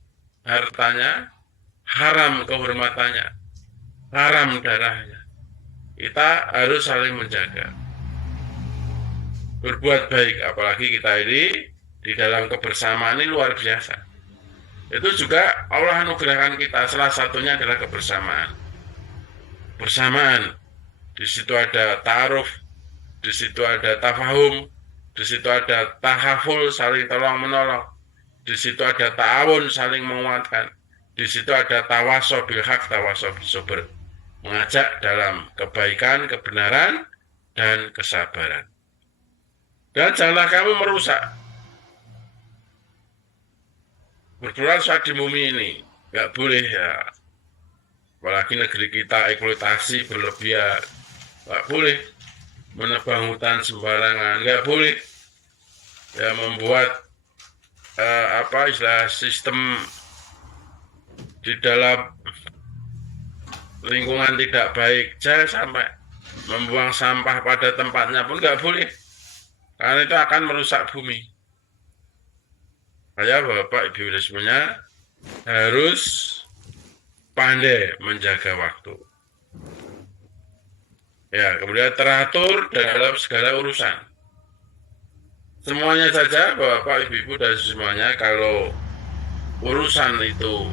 hartanya, haram kehormatannya, haram darahnya. Kita harus saling menjaga. Berbuat baik, apalagi kita ini di dalam kebersamaan ini luar biasa. Itu juga Allah anugerahkan kita, salah satunya adalah kebersamaan. Bersamaan, di situ ada ta'aruf, di situ ada tafahum, di situ ada tahaful, saling tolong menolong, di situ ada ta'awun, saling menguatkan, di situ ada tawasoh bil haq, tawasoh bil sabr, mengajak dalam kebaikan, kebenaran, dan kesabaran. Dan janganlah kamu merusak. Berbuat di bumi ini nggak boleh ya, apalagi negeri kita eksploitasi berlebihan, nggak boleh menebang hutan sembarangan, nggak boleh ya membuat sistem di dalam lingkungan tidak baik. Jangan sampai membuang sampah pada tempatnya pun nggak boleh, karena itu akan merusak bumi. Saya Bapak Ibu semuanya harus pandai menjaga waktu. Ya, kemudian teratur dalam segala urusan. Semuanya saja Bapak Ibu dan semuanya, kalau urusan itu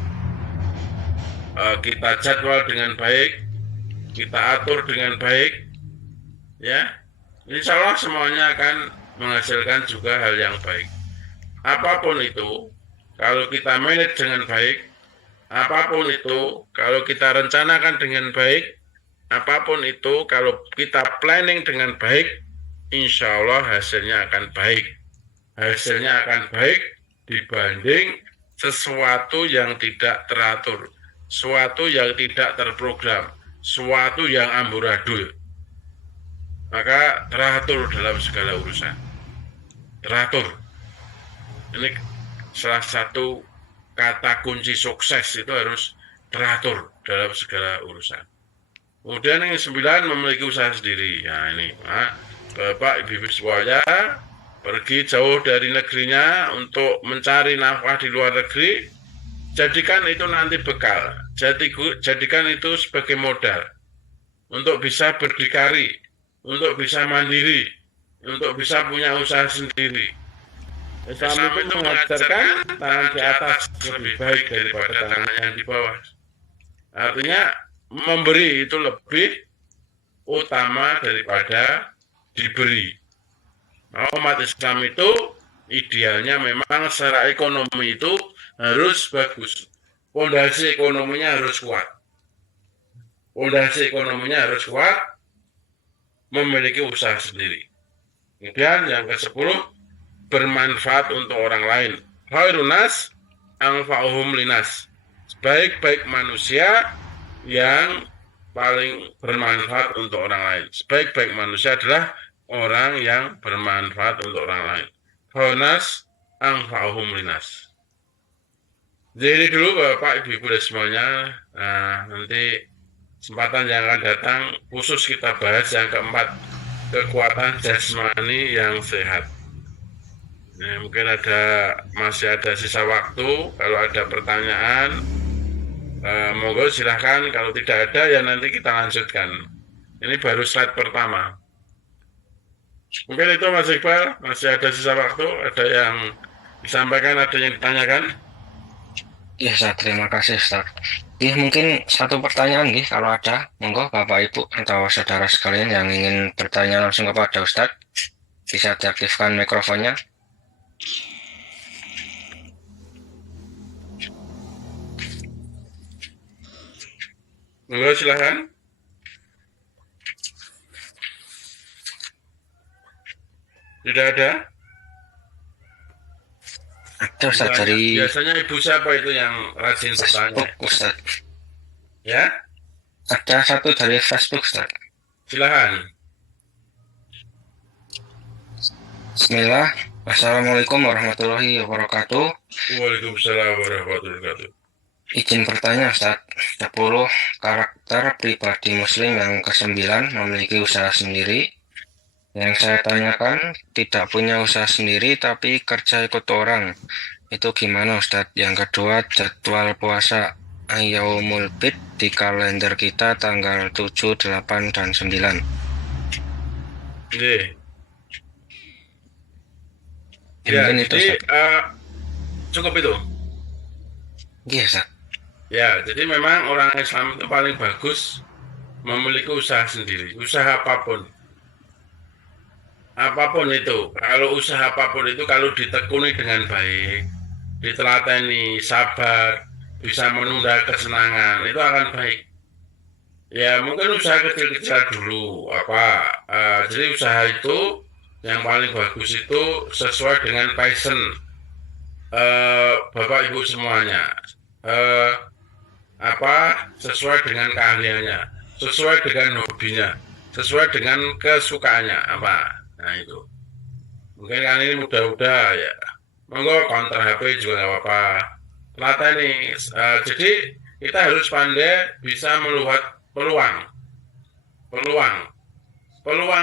kita jadwal dengan baik, kita atur dengan baik, ya, insya Allah semuanya akan menghasilkan juga hal yang baik. Apapun itu, kalau kita manage dengan baik, apapun itu, kalau kita rencanakan dengan baik, apapun itu, kalau kita planning dengan baik, insya Allah hasilnya akan baik. Hasilnya akan baik dibanding sesuatu yang tidak teratur, sesuatu yang tidak terprogram, sesuatu yang amburadul. Maka teratur dalam segala urusan. Teratur. Ini salah satu kata kunci sukses, itu harus teratur dalam segala urusan. Kemudian yang 9, memiliki usaha sendiri. Ya ini, Bapak Ibu semuanya pergi jauh dari negerinya untuk mencari nafkah di luar negeri, jadikan itu nanti bekal. Jadikan itu sebagai modal untuk bisa berdikari, untuk bisa mandiri, untuk bisa punya usaha sendiri. Islam itu mengajarkan tangan di atas lebih baik daripada tangan yang di bawah. Artinya memberi itu lebih utama daripada diberi. Nah, umat Islam itu idealnya memang secara ekonomi itu harus bagus. Fondasi ekonominya harus kuat. Fondasi ekonominya harus kuat, memiliki usaha sendiri. Kemudian yang ke-10, bermanfaat untuk orang lain. Khairun nas anfa'uhum linas. Sebaik-baik manusia yang paling bermanfaat untuk orang lain. Sebaik-baik manusia adalah orang yang bermanfaat untuk orang lain. Khairun nas anfa'uhum linas. Jadi dulu Bapak Ibu dan semuanya, nanti kesempatan yang akan datang khusus kita bahas yang keempat, kekuatan jasmani yang sehat. Nah, mungkin masih ada sisa waktu. Kalau ada pertanyaan, monggo silahkan. Kalau tidak ada ya nanti kita lanjutkan. Ini baru slide pertama. Mungkin itu Mas Iqbal. Masih ada sisa waktu. Ada yang disampaikan, ada yang ditanyakan. Ya, Ustaz, terima kasih, Ustaz. Mungkin satu pertanyaan nih, kalau ada, monggo Bapak Ibu atau saudara sekalian yang ingin bertanya langsung kepada Ustaz, bisa diaktifkan mikrofonnya. Monggo silahkan. Tidak ada? Ada, Ustaz, dari Biasanya ibu siapa itu yang rajin bertanya? Facebook, Ustaz. Ya? Ada satu dari Facebook, Ustaz. Silahkan. Bismillah. Assalamualaikum warahmatullahi wabarakatuh. Waalaikumsalam warahmatullahi wabarakatuh. Izin bertanya, Ustaz. 10 karakter pribadi muslim yang ke-9 memiliki usaha sendiri. Yang saya tanyakan, tidak punya usaha sendiri tapi kerja ikut orang. Itu gimana, Ustaz? Yang kedua, jadwal puasa Yaumul Bid di kalender kita tanggal 7, 8, dan 9. Jadi, Mungkin itu, jadi Ustaz. cukup itu. Iya, Ustaz. Ya, jadi memang orang Islam itu paling bagus memiliki usaha sendiri, usaha apapun. Apapun itu, kalau usaha apapun itu kalau ditekuni dengan baik, ditelateni, sabar, bisa menunda kesenangan, itu akan baik. Ya mungkin usaha kecil-kecil dulu, jadi usaha itu yang paling bagus itu sesuai dengan passion Bapak Ibu semuanya, sesuai dengan keahliannya, sesuai dengan hobinya, sesuai dengan kesukaannya apa. Nah itu, mungkin kan ini mudah-mudah ya, monggo counter HP juga nggak apa-apa. Latih jadi kita harus pandai bisa melihat peluang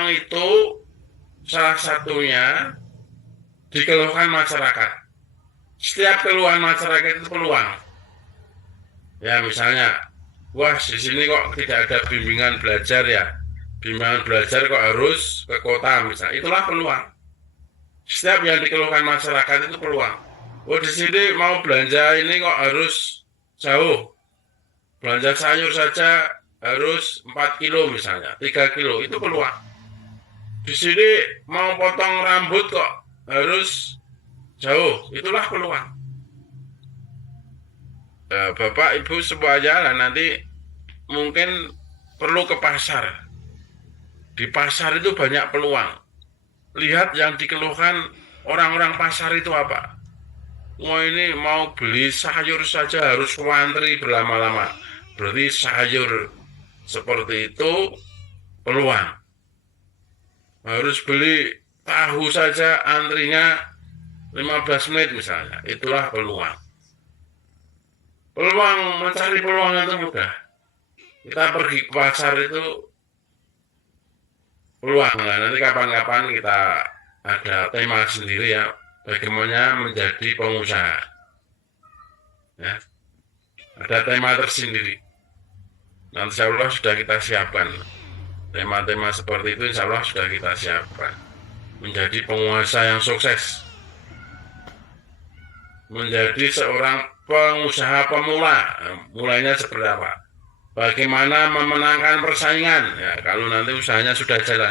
itu salah satunya dikeluhkan masyarakat. Setiap keluhan masyarakat itu peluang. Ya misalnya, wah di sini kok tidak ada bimbingan belajar ya. Bimbingan belajar kok harus ke kota misalnya, itulah peluang. Setiap yang dikeluhkan masyarakat itu peluang. Oh di sini mau belanja ini kok harus jauh. Belanja sayur saja harus 4 kilo misalnya, 3 kilo, itu peluang. Di sini mau potong rambut kok harus jauh, itulah peluang. Bapak Ibu semuanya lah nanti mungkin perlu ke pasar. Di pasar itu banyak peluang. Lihat yang dikeluhkan orang-orang pasar itu apa. Wah ini mau beli sayur saja harus antri berlama-lama. Berarti sayur seperti itu peluang. Harus beli tahu saja antrinya 15 menit misalnya. Itulah peluang. Peluang, mencari peluang itu mudah. Kita pergi ke pasar itu peluang. Nah, nanti kapan-kapan kita ada tema sendiri ya, bagaimana menjadi pengusaha. Ya. Ada tema tersendiri. Nanti insya Allah sudah kita siapkan. Tema-tema seperti itu insya Allah sudah kita siapkan. Menjadi pengusaha yang sukses. Menjadi seorang pengusaha pemula. Mulainya seperti apa? Bagaimana memenangkan persaingan ya, kalau nanti usahanya sudah jalan.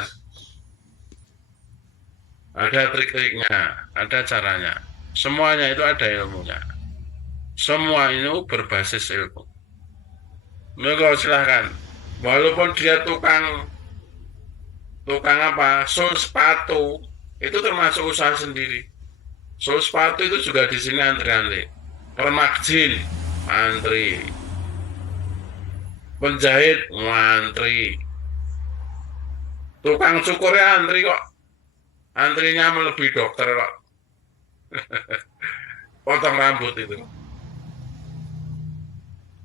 Ada trik-triknya, ada caranya. Semuanya itu ada ilmunya. Semua itu berbasis ilmu. Monggo silahkan. Walaupun dia tukang sol sepatu, itu termasuk usaha sendiri. Sol sepatu itu juga di sini antri-antri. Permakjin, antri. Penjahit ngantri, tukang cukurnya antri kok, antrinya melebihi dokter kok. Potong rambut itu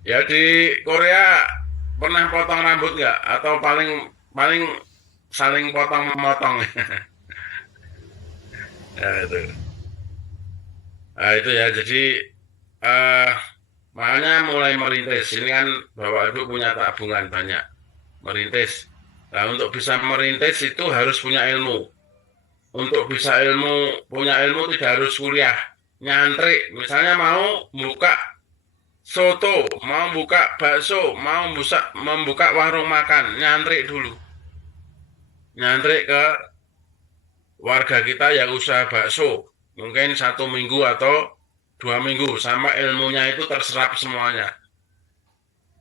ya. Di Korea pernah potong rambut nggak? Atau paling saling potong memotong. Ya, itu. Nah, itu ya. Jadi makanya mulai merintis. Ini kan Bapak Ibu punya tabungan banyak. Merintis. Nah, untuk bisa merintis itu harus punya ilmu. Untuk bisa punya ilmu tidak harus kuliah. Nyantri, misalnya mau buka soto, mau buka bakso, mau membuka warung makan, nyantri dulu. Nyantri ke warga kita yang usaha bakso. Mungkin 1 minggu atau 2 minggu, sama ilmunya itu terserap semuanya.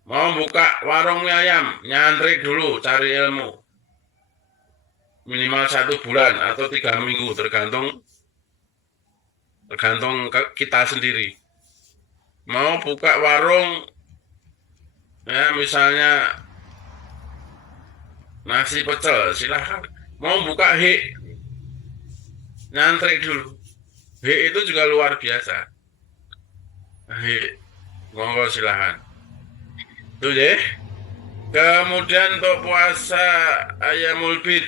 Mau buka warung mie ayam, nyantri dulu, cari ilmu. Minimal 1 bulan atau 3 minggu, tergantung kita sendiri. Mau buka warung, ya misalnya nasi pecel, silahkan. Mau buka nyantri dulu. Itu juga luar biasa. Monggo silahkan. Itu deh. Kemudian untuk puasa Ayyamul Bid.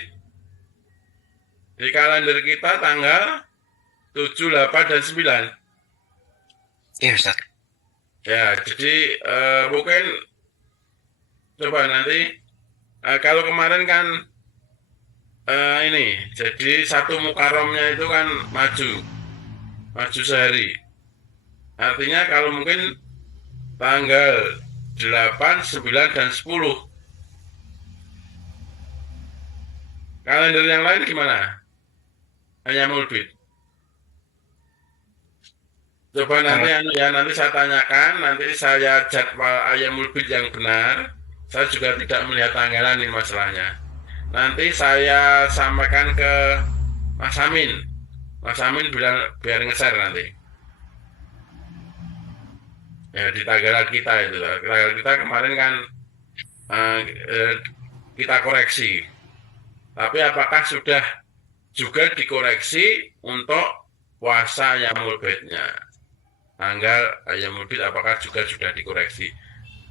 Di kalender kita tanggal 7, 8, dan 9. Iya Ustaz. Ya, jadi mungkin coba nanti kalau kemarin kan ini, jadi 1 Muharramnya itu kan maju sehari. Artinya kalau mungkin tanggal 8, 9, dan 10. Kalender yang lain gimana? Ayyamul Bid. Coba nanti nanti saya tanyakan, nanti saya jadwal Ayyamul Bid yang benar. Saya juga tidak melihat tanggalan ini masalahnya. Nanti saya sampaikan ke Mas Amin. Mas Amin biar nge-share nanti. Ya di tanggalan kita itu. Tanggalan kita kemarin kan kita koreksi. Tapi apakah sudah juga dikoreksi untuk puasa Ayyamul Bidnya? Tanggal Ayyamul Bid apakah juga sudah dikoreksi?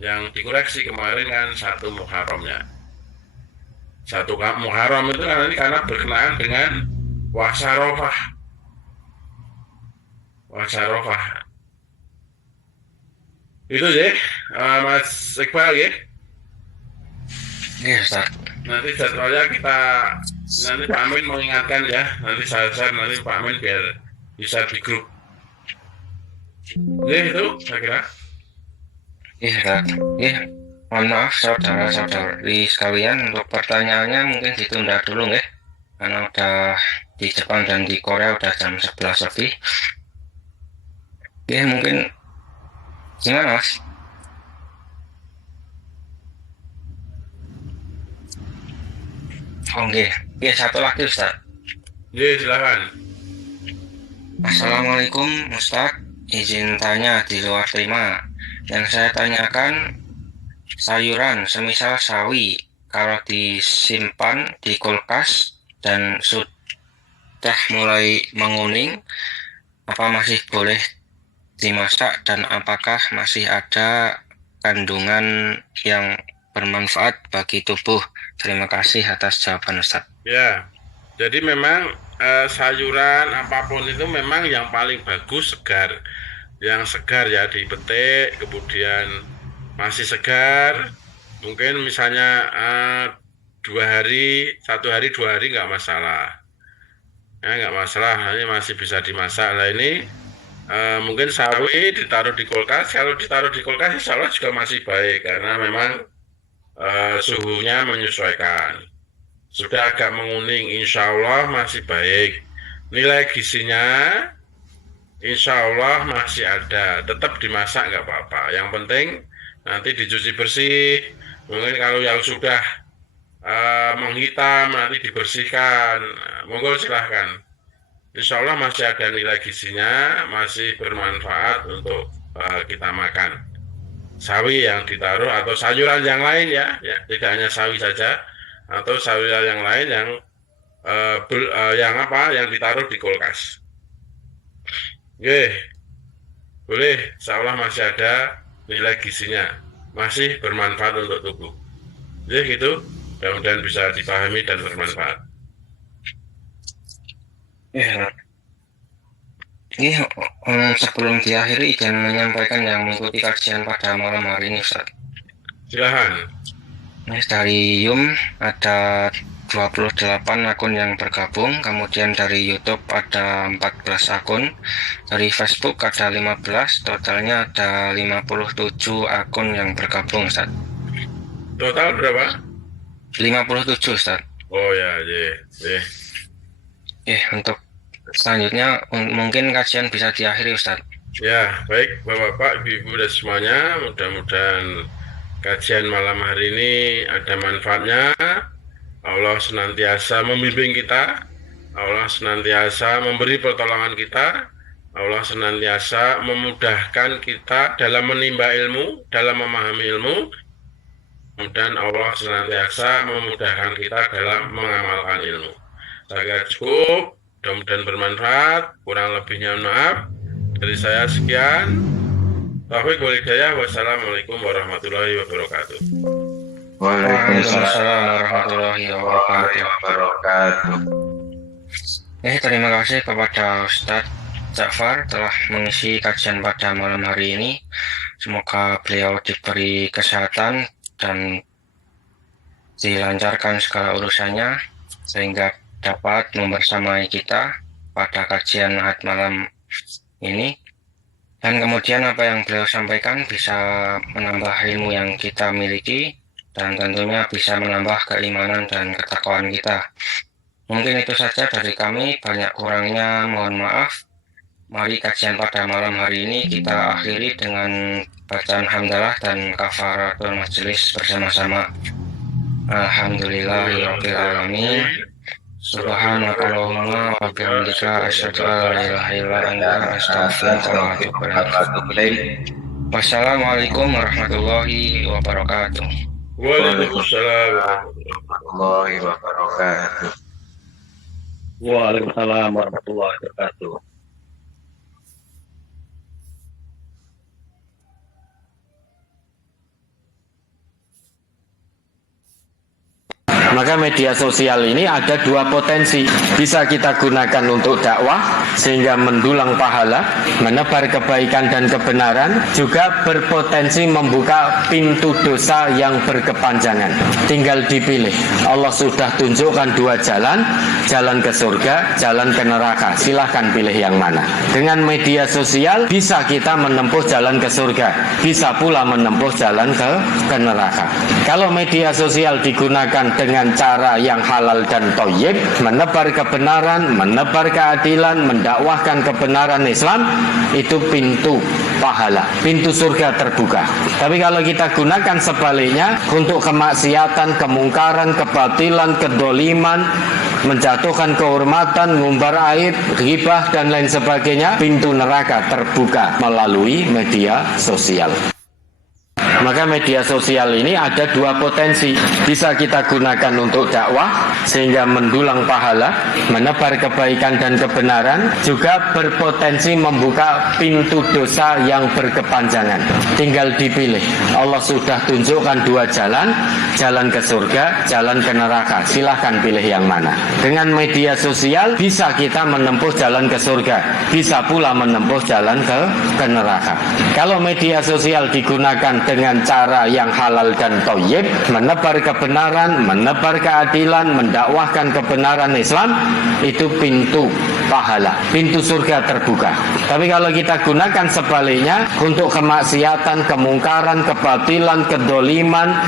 Yang dikoreksi kemarin kan 1 Muharramnya. 1 Muharram itu kan ini karena berkenaan dengan puasa Arafah. Puasa Arafah. Itu deh, Mas Iqbal ya. Iya Ustaz. Nanti jadwalnya nanti Pak Amin mengingatkan ya. Nanti saya share nanti Pak Amin biar bisa di grup. Ya itu saya kira. Iya Ustaz. Iya. Mohon maaf saudara-saudari sekalian, untuk pertanyaannya mungkin ditunda dulu ya. Karena udah di Jepang dan di Korea udah jam 11 lebih. Oke, mungkin gimana Mas? Oke, ya satu lagi Ustaz. Ya silakan. Assalamualaikum Ustaz, izin tanya di luar tema. Yang saya tanyakan, sayuran semisal sawi, kalau disimpan di kulkas dan sudah mulai menguning, apa masih boleh dimasak dan apakah masih ada kandungan yang bermanfaat bagi tubuh? Terima kasih atas jawaban Ustaz. Ya, jadi memang sayuran apapun itu memang yang paling bagus segar. Yang segar ya dipetik, kemudian masih segar. Mungkin misalnya 1 hari 2 hari nggak masalah. Ya nggak masalah, ini masih bisa dimasak. Nah ini mungkin sawi ditaruh di kulkas. Kalau ditaruh di kulkas insya Allah juga masih baik karena memang suhunya menyesuaikan. Sudah agak menguning, insya Allah masih baik. Nilai gizinya insya Allah masih ada. Tetap dimasak nggak apa-apa. Yang penting nanti dicuci bersih. Mungkin kalau yang sudah menghitam nanti dibersihkan. Monggo silahkan. Insya Allah masih ada nilai gizinya, masih bermanfaat untuk kita makan. Sawi yang ditaruh atau sayuran yang lain ya tidak hanya sawi saja, atau sayuran yang lain yang ditaruh di kulkas. Boleh, insya Allah masih ada nilai gizinya, masih bermanfaat untuk tubuh. Gitu. Mudah-mudahan bisa dipahami dan bermanfaat. Ya, sebelum diakhiri izin menyampaikan yang mengikuti kajian pada malam hari ini, Ustaz. Silahkan. Dari Yum ada 28 akun yang bergabung, kemudian dari YouTube ada 14 akun, dari Facebook ada 15, totalnya ada 57 akun yang bergabung, Ustaz. Total berapa? 57, Ustaz. Oh ya, Untuk selanjutnya mungkin kajian bisa diakhiri, Ustaz. Ya, baik Bapak-bapak, Ibu-ibu dan semuanya, mudah-mudahan kajian malam hari ini ada manfaatnya. Allah senantiasa membimbing kita, Allah senantiasa memberi pertolongan kita, Allah senantiasa memudahkan kita dalam menimba ilmu, dalam memahami ilmu, dan Allah senantiasa memudahkan kita dalam mengamalkan ilmu. Saya cukup, mudah-mudahan bermanfaat, kurang lebihnya maaf. Dari saya sekian. Taufiq wal hidayah. Wassalamualaikum warahmatullahi wabarakatuh. Waalaikumsalam warahmatullahi wabarakatuh. Terima kasih kepada Ustadz Ja'far telah mengisi kajian pada malam hari ini. Semoga beliau diberi kesehatan dan dilancarkan segala urusannya sehingga dapat membersamai kita pada kajian ahad malam ini. Dan kemudian apa yang beliau sampaikan bisa menambah ilmu yang kita miliki dan tentunya bisa menambah keimanan dan ketakwaan kita. Mungkin itu saja dari kami, banyak kurangnya mohon maaf. Mari kajian pada malam hari ini kita akhiri dengan bacaan hamdalah dan kafaratul majelis bersama-sama. Alhamdulillahirabbil alamin. Subhanakallahumma wa bihamdika asyhadu an la ilaha illa anta astaghfiruka wa atubu ilaik. Wassalamualaikum warahmatullahi wabarakatuh. Waalaikumsalam warahmatullahi wabarakatuh. Waalaikumsalam warahmatullahi wabarakatuh. Maka media sosial ini ada dua potensi. Bisa kita gunakan untuk dakwah sehingga mendulang pahala, menebar kebaikan dan kebenaran, juga berpotensi membuka pintu dosa yang berkepanjangan. Tinggal dipilih. Allah sudah tunjukkan dua jalan, jalan ke surga, jalan ke neraka. Silahkan pilih yang mana. Dengan media sosial bisa kita menempuh jalan ke surga, bisa pula menempuh jalan ke neraka. Kalau media sosial digunakan dengan cara yang halal dan thayyib, menebar kebenaran, menebar keadilan, mendakwahkan kebenaran Islam, itu pintu pahala, pintu surga terbuka. Tapi kalau kita gunakan sebaliknya untuk kemaksiatan, kemungkaran, kebatilan, kedoliman, menjatuhkan kehormatan, ngumbar aib, ghibah dan lain sebagainya, pintu neraka terbuka melalui media sosial. Maka media sosial ini ada dua potensi. Bisa kita gunakan untuk dakwah sehingga mendulang pahala, menebar kebaikan dan kebenaran, juga berpotensi membuka pintu dosa yang berkepanjangan. Tinggal dipilih. Allah sudah tunjukkan dua jalan, jalan ke surga, jalan ke neraka. Silahkan pilih yang mana. Dengan media sosial bisa kita menempuh jalan ke surga, bisa pula menempuh jalan ke neraka. Kalau media sosial digunakan dengan cara yang halal dan thayyib, menebar kebenaran, menebar keadilan, mendakwahkan kebenaran Islam, itu pintu pahala, pintu surga terbuka. Tapi kalau kita gunakan sebaliknya untuk kemaksiatan, kemungkaran, kebatilan, kedoliman,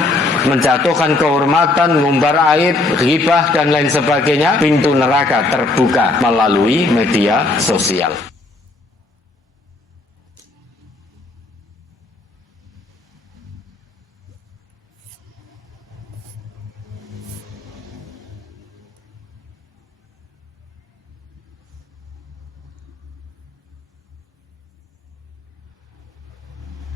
menjatuhkan kehormatan, ngumbar aib, ghibah dan lain sebagainya, pintu neraka terbuka melalui media sosial.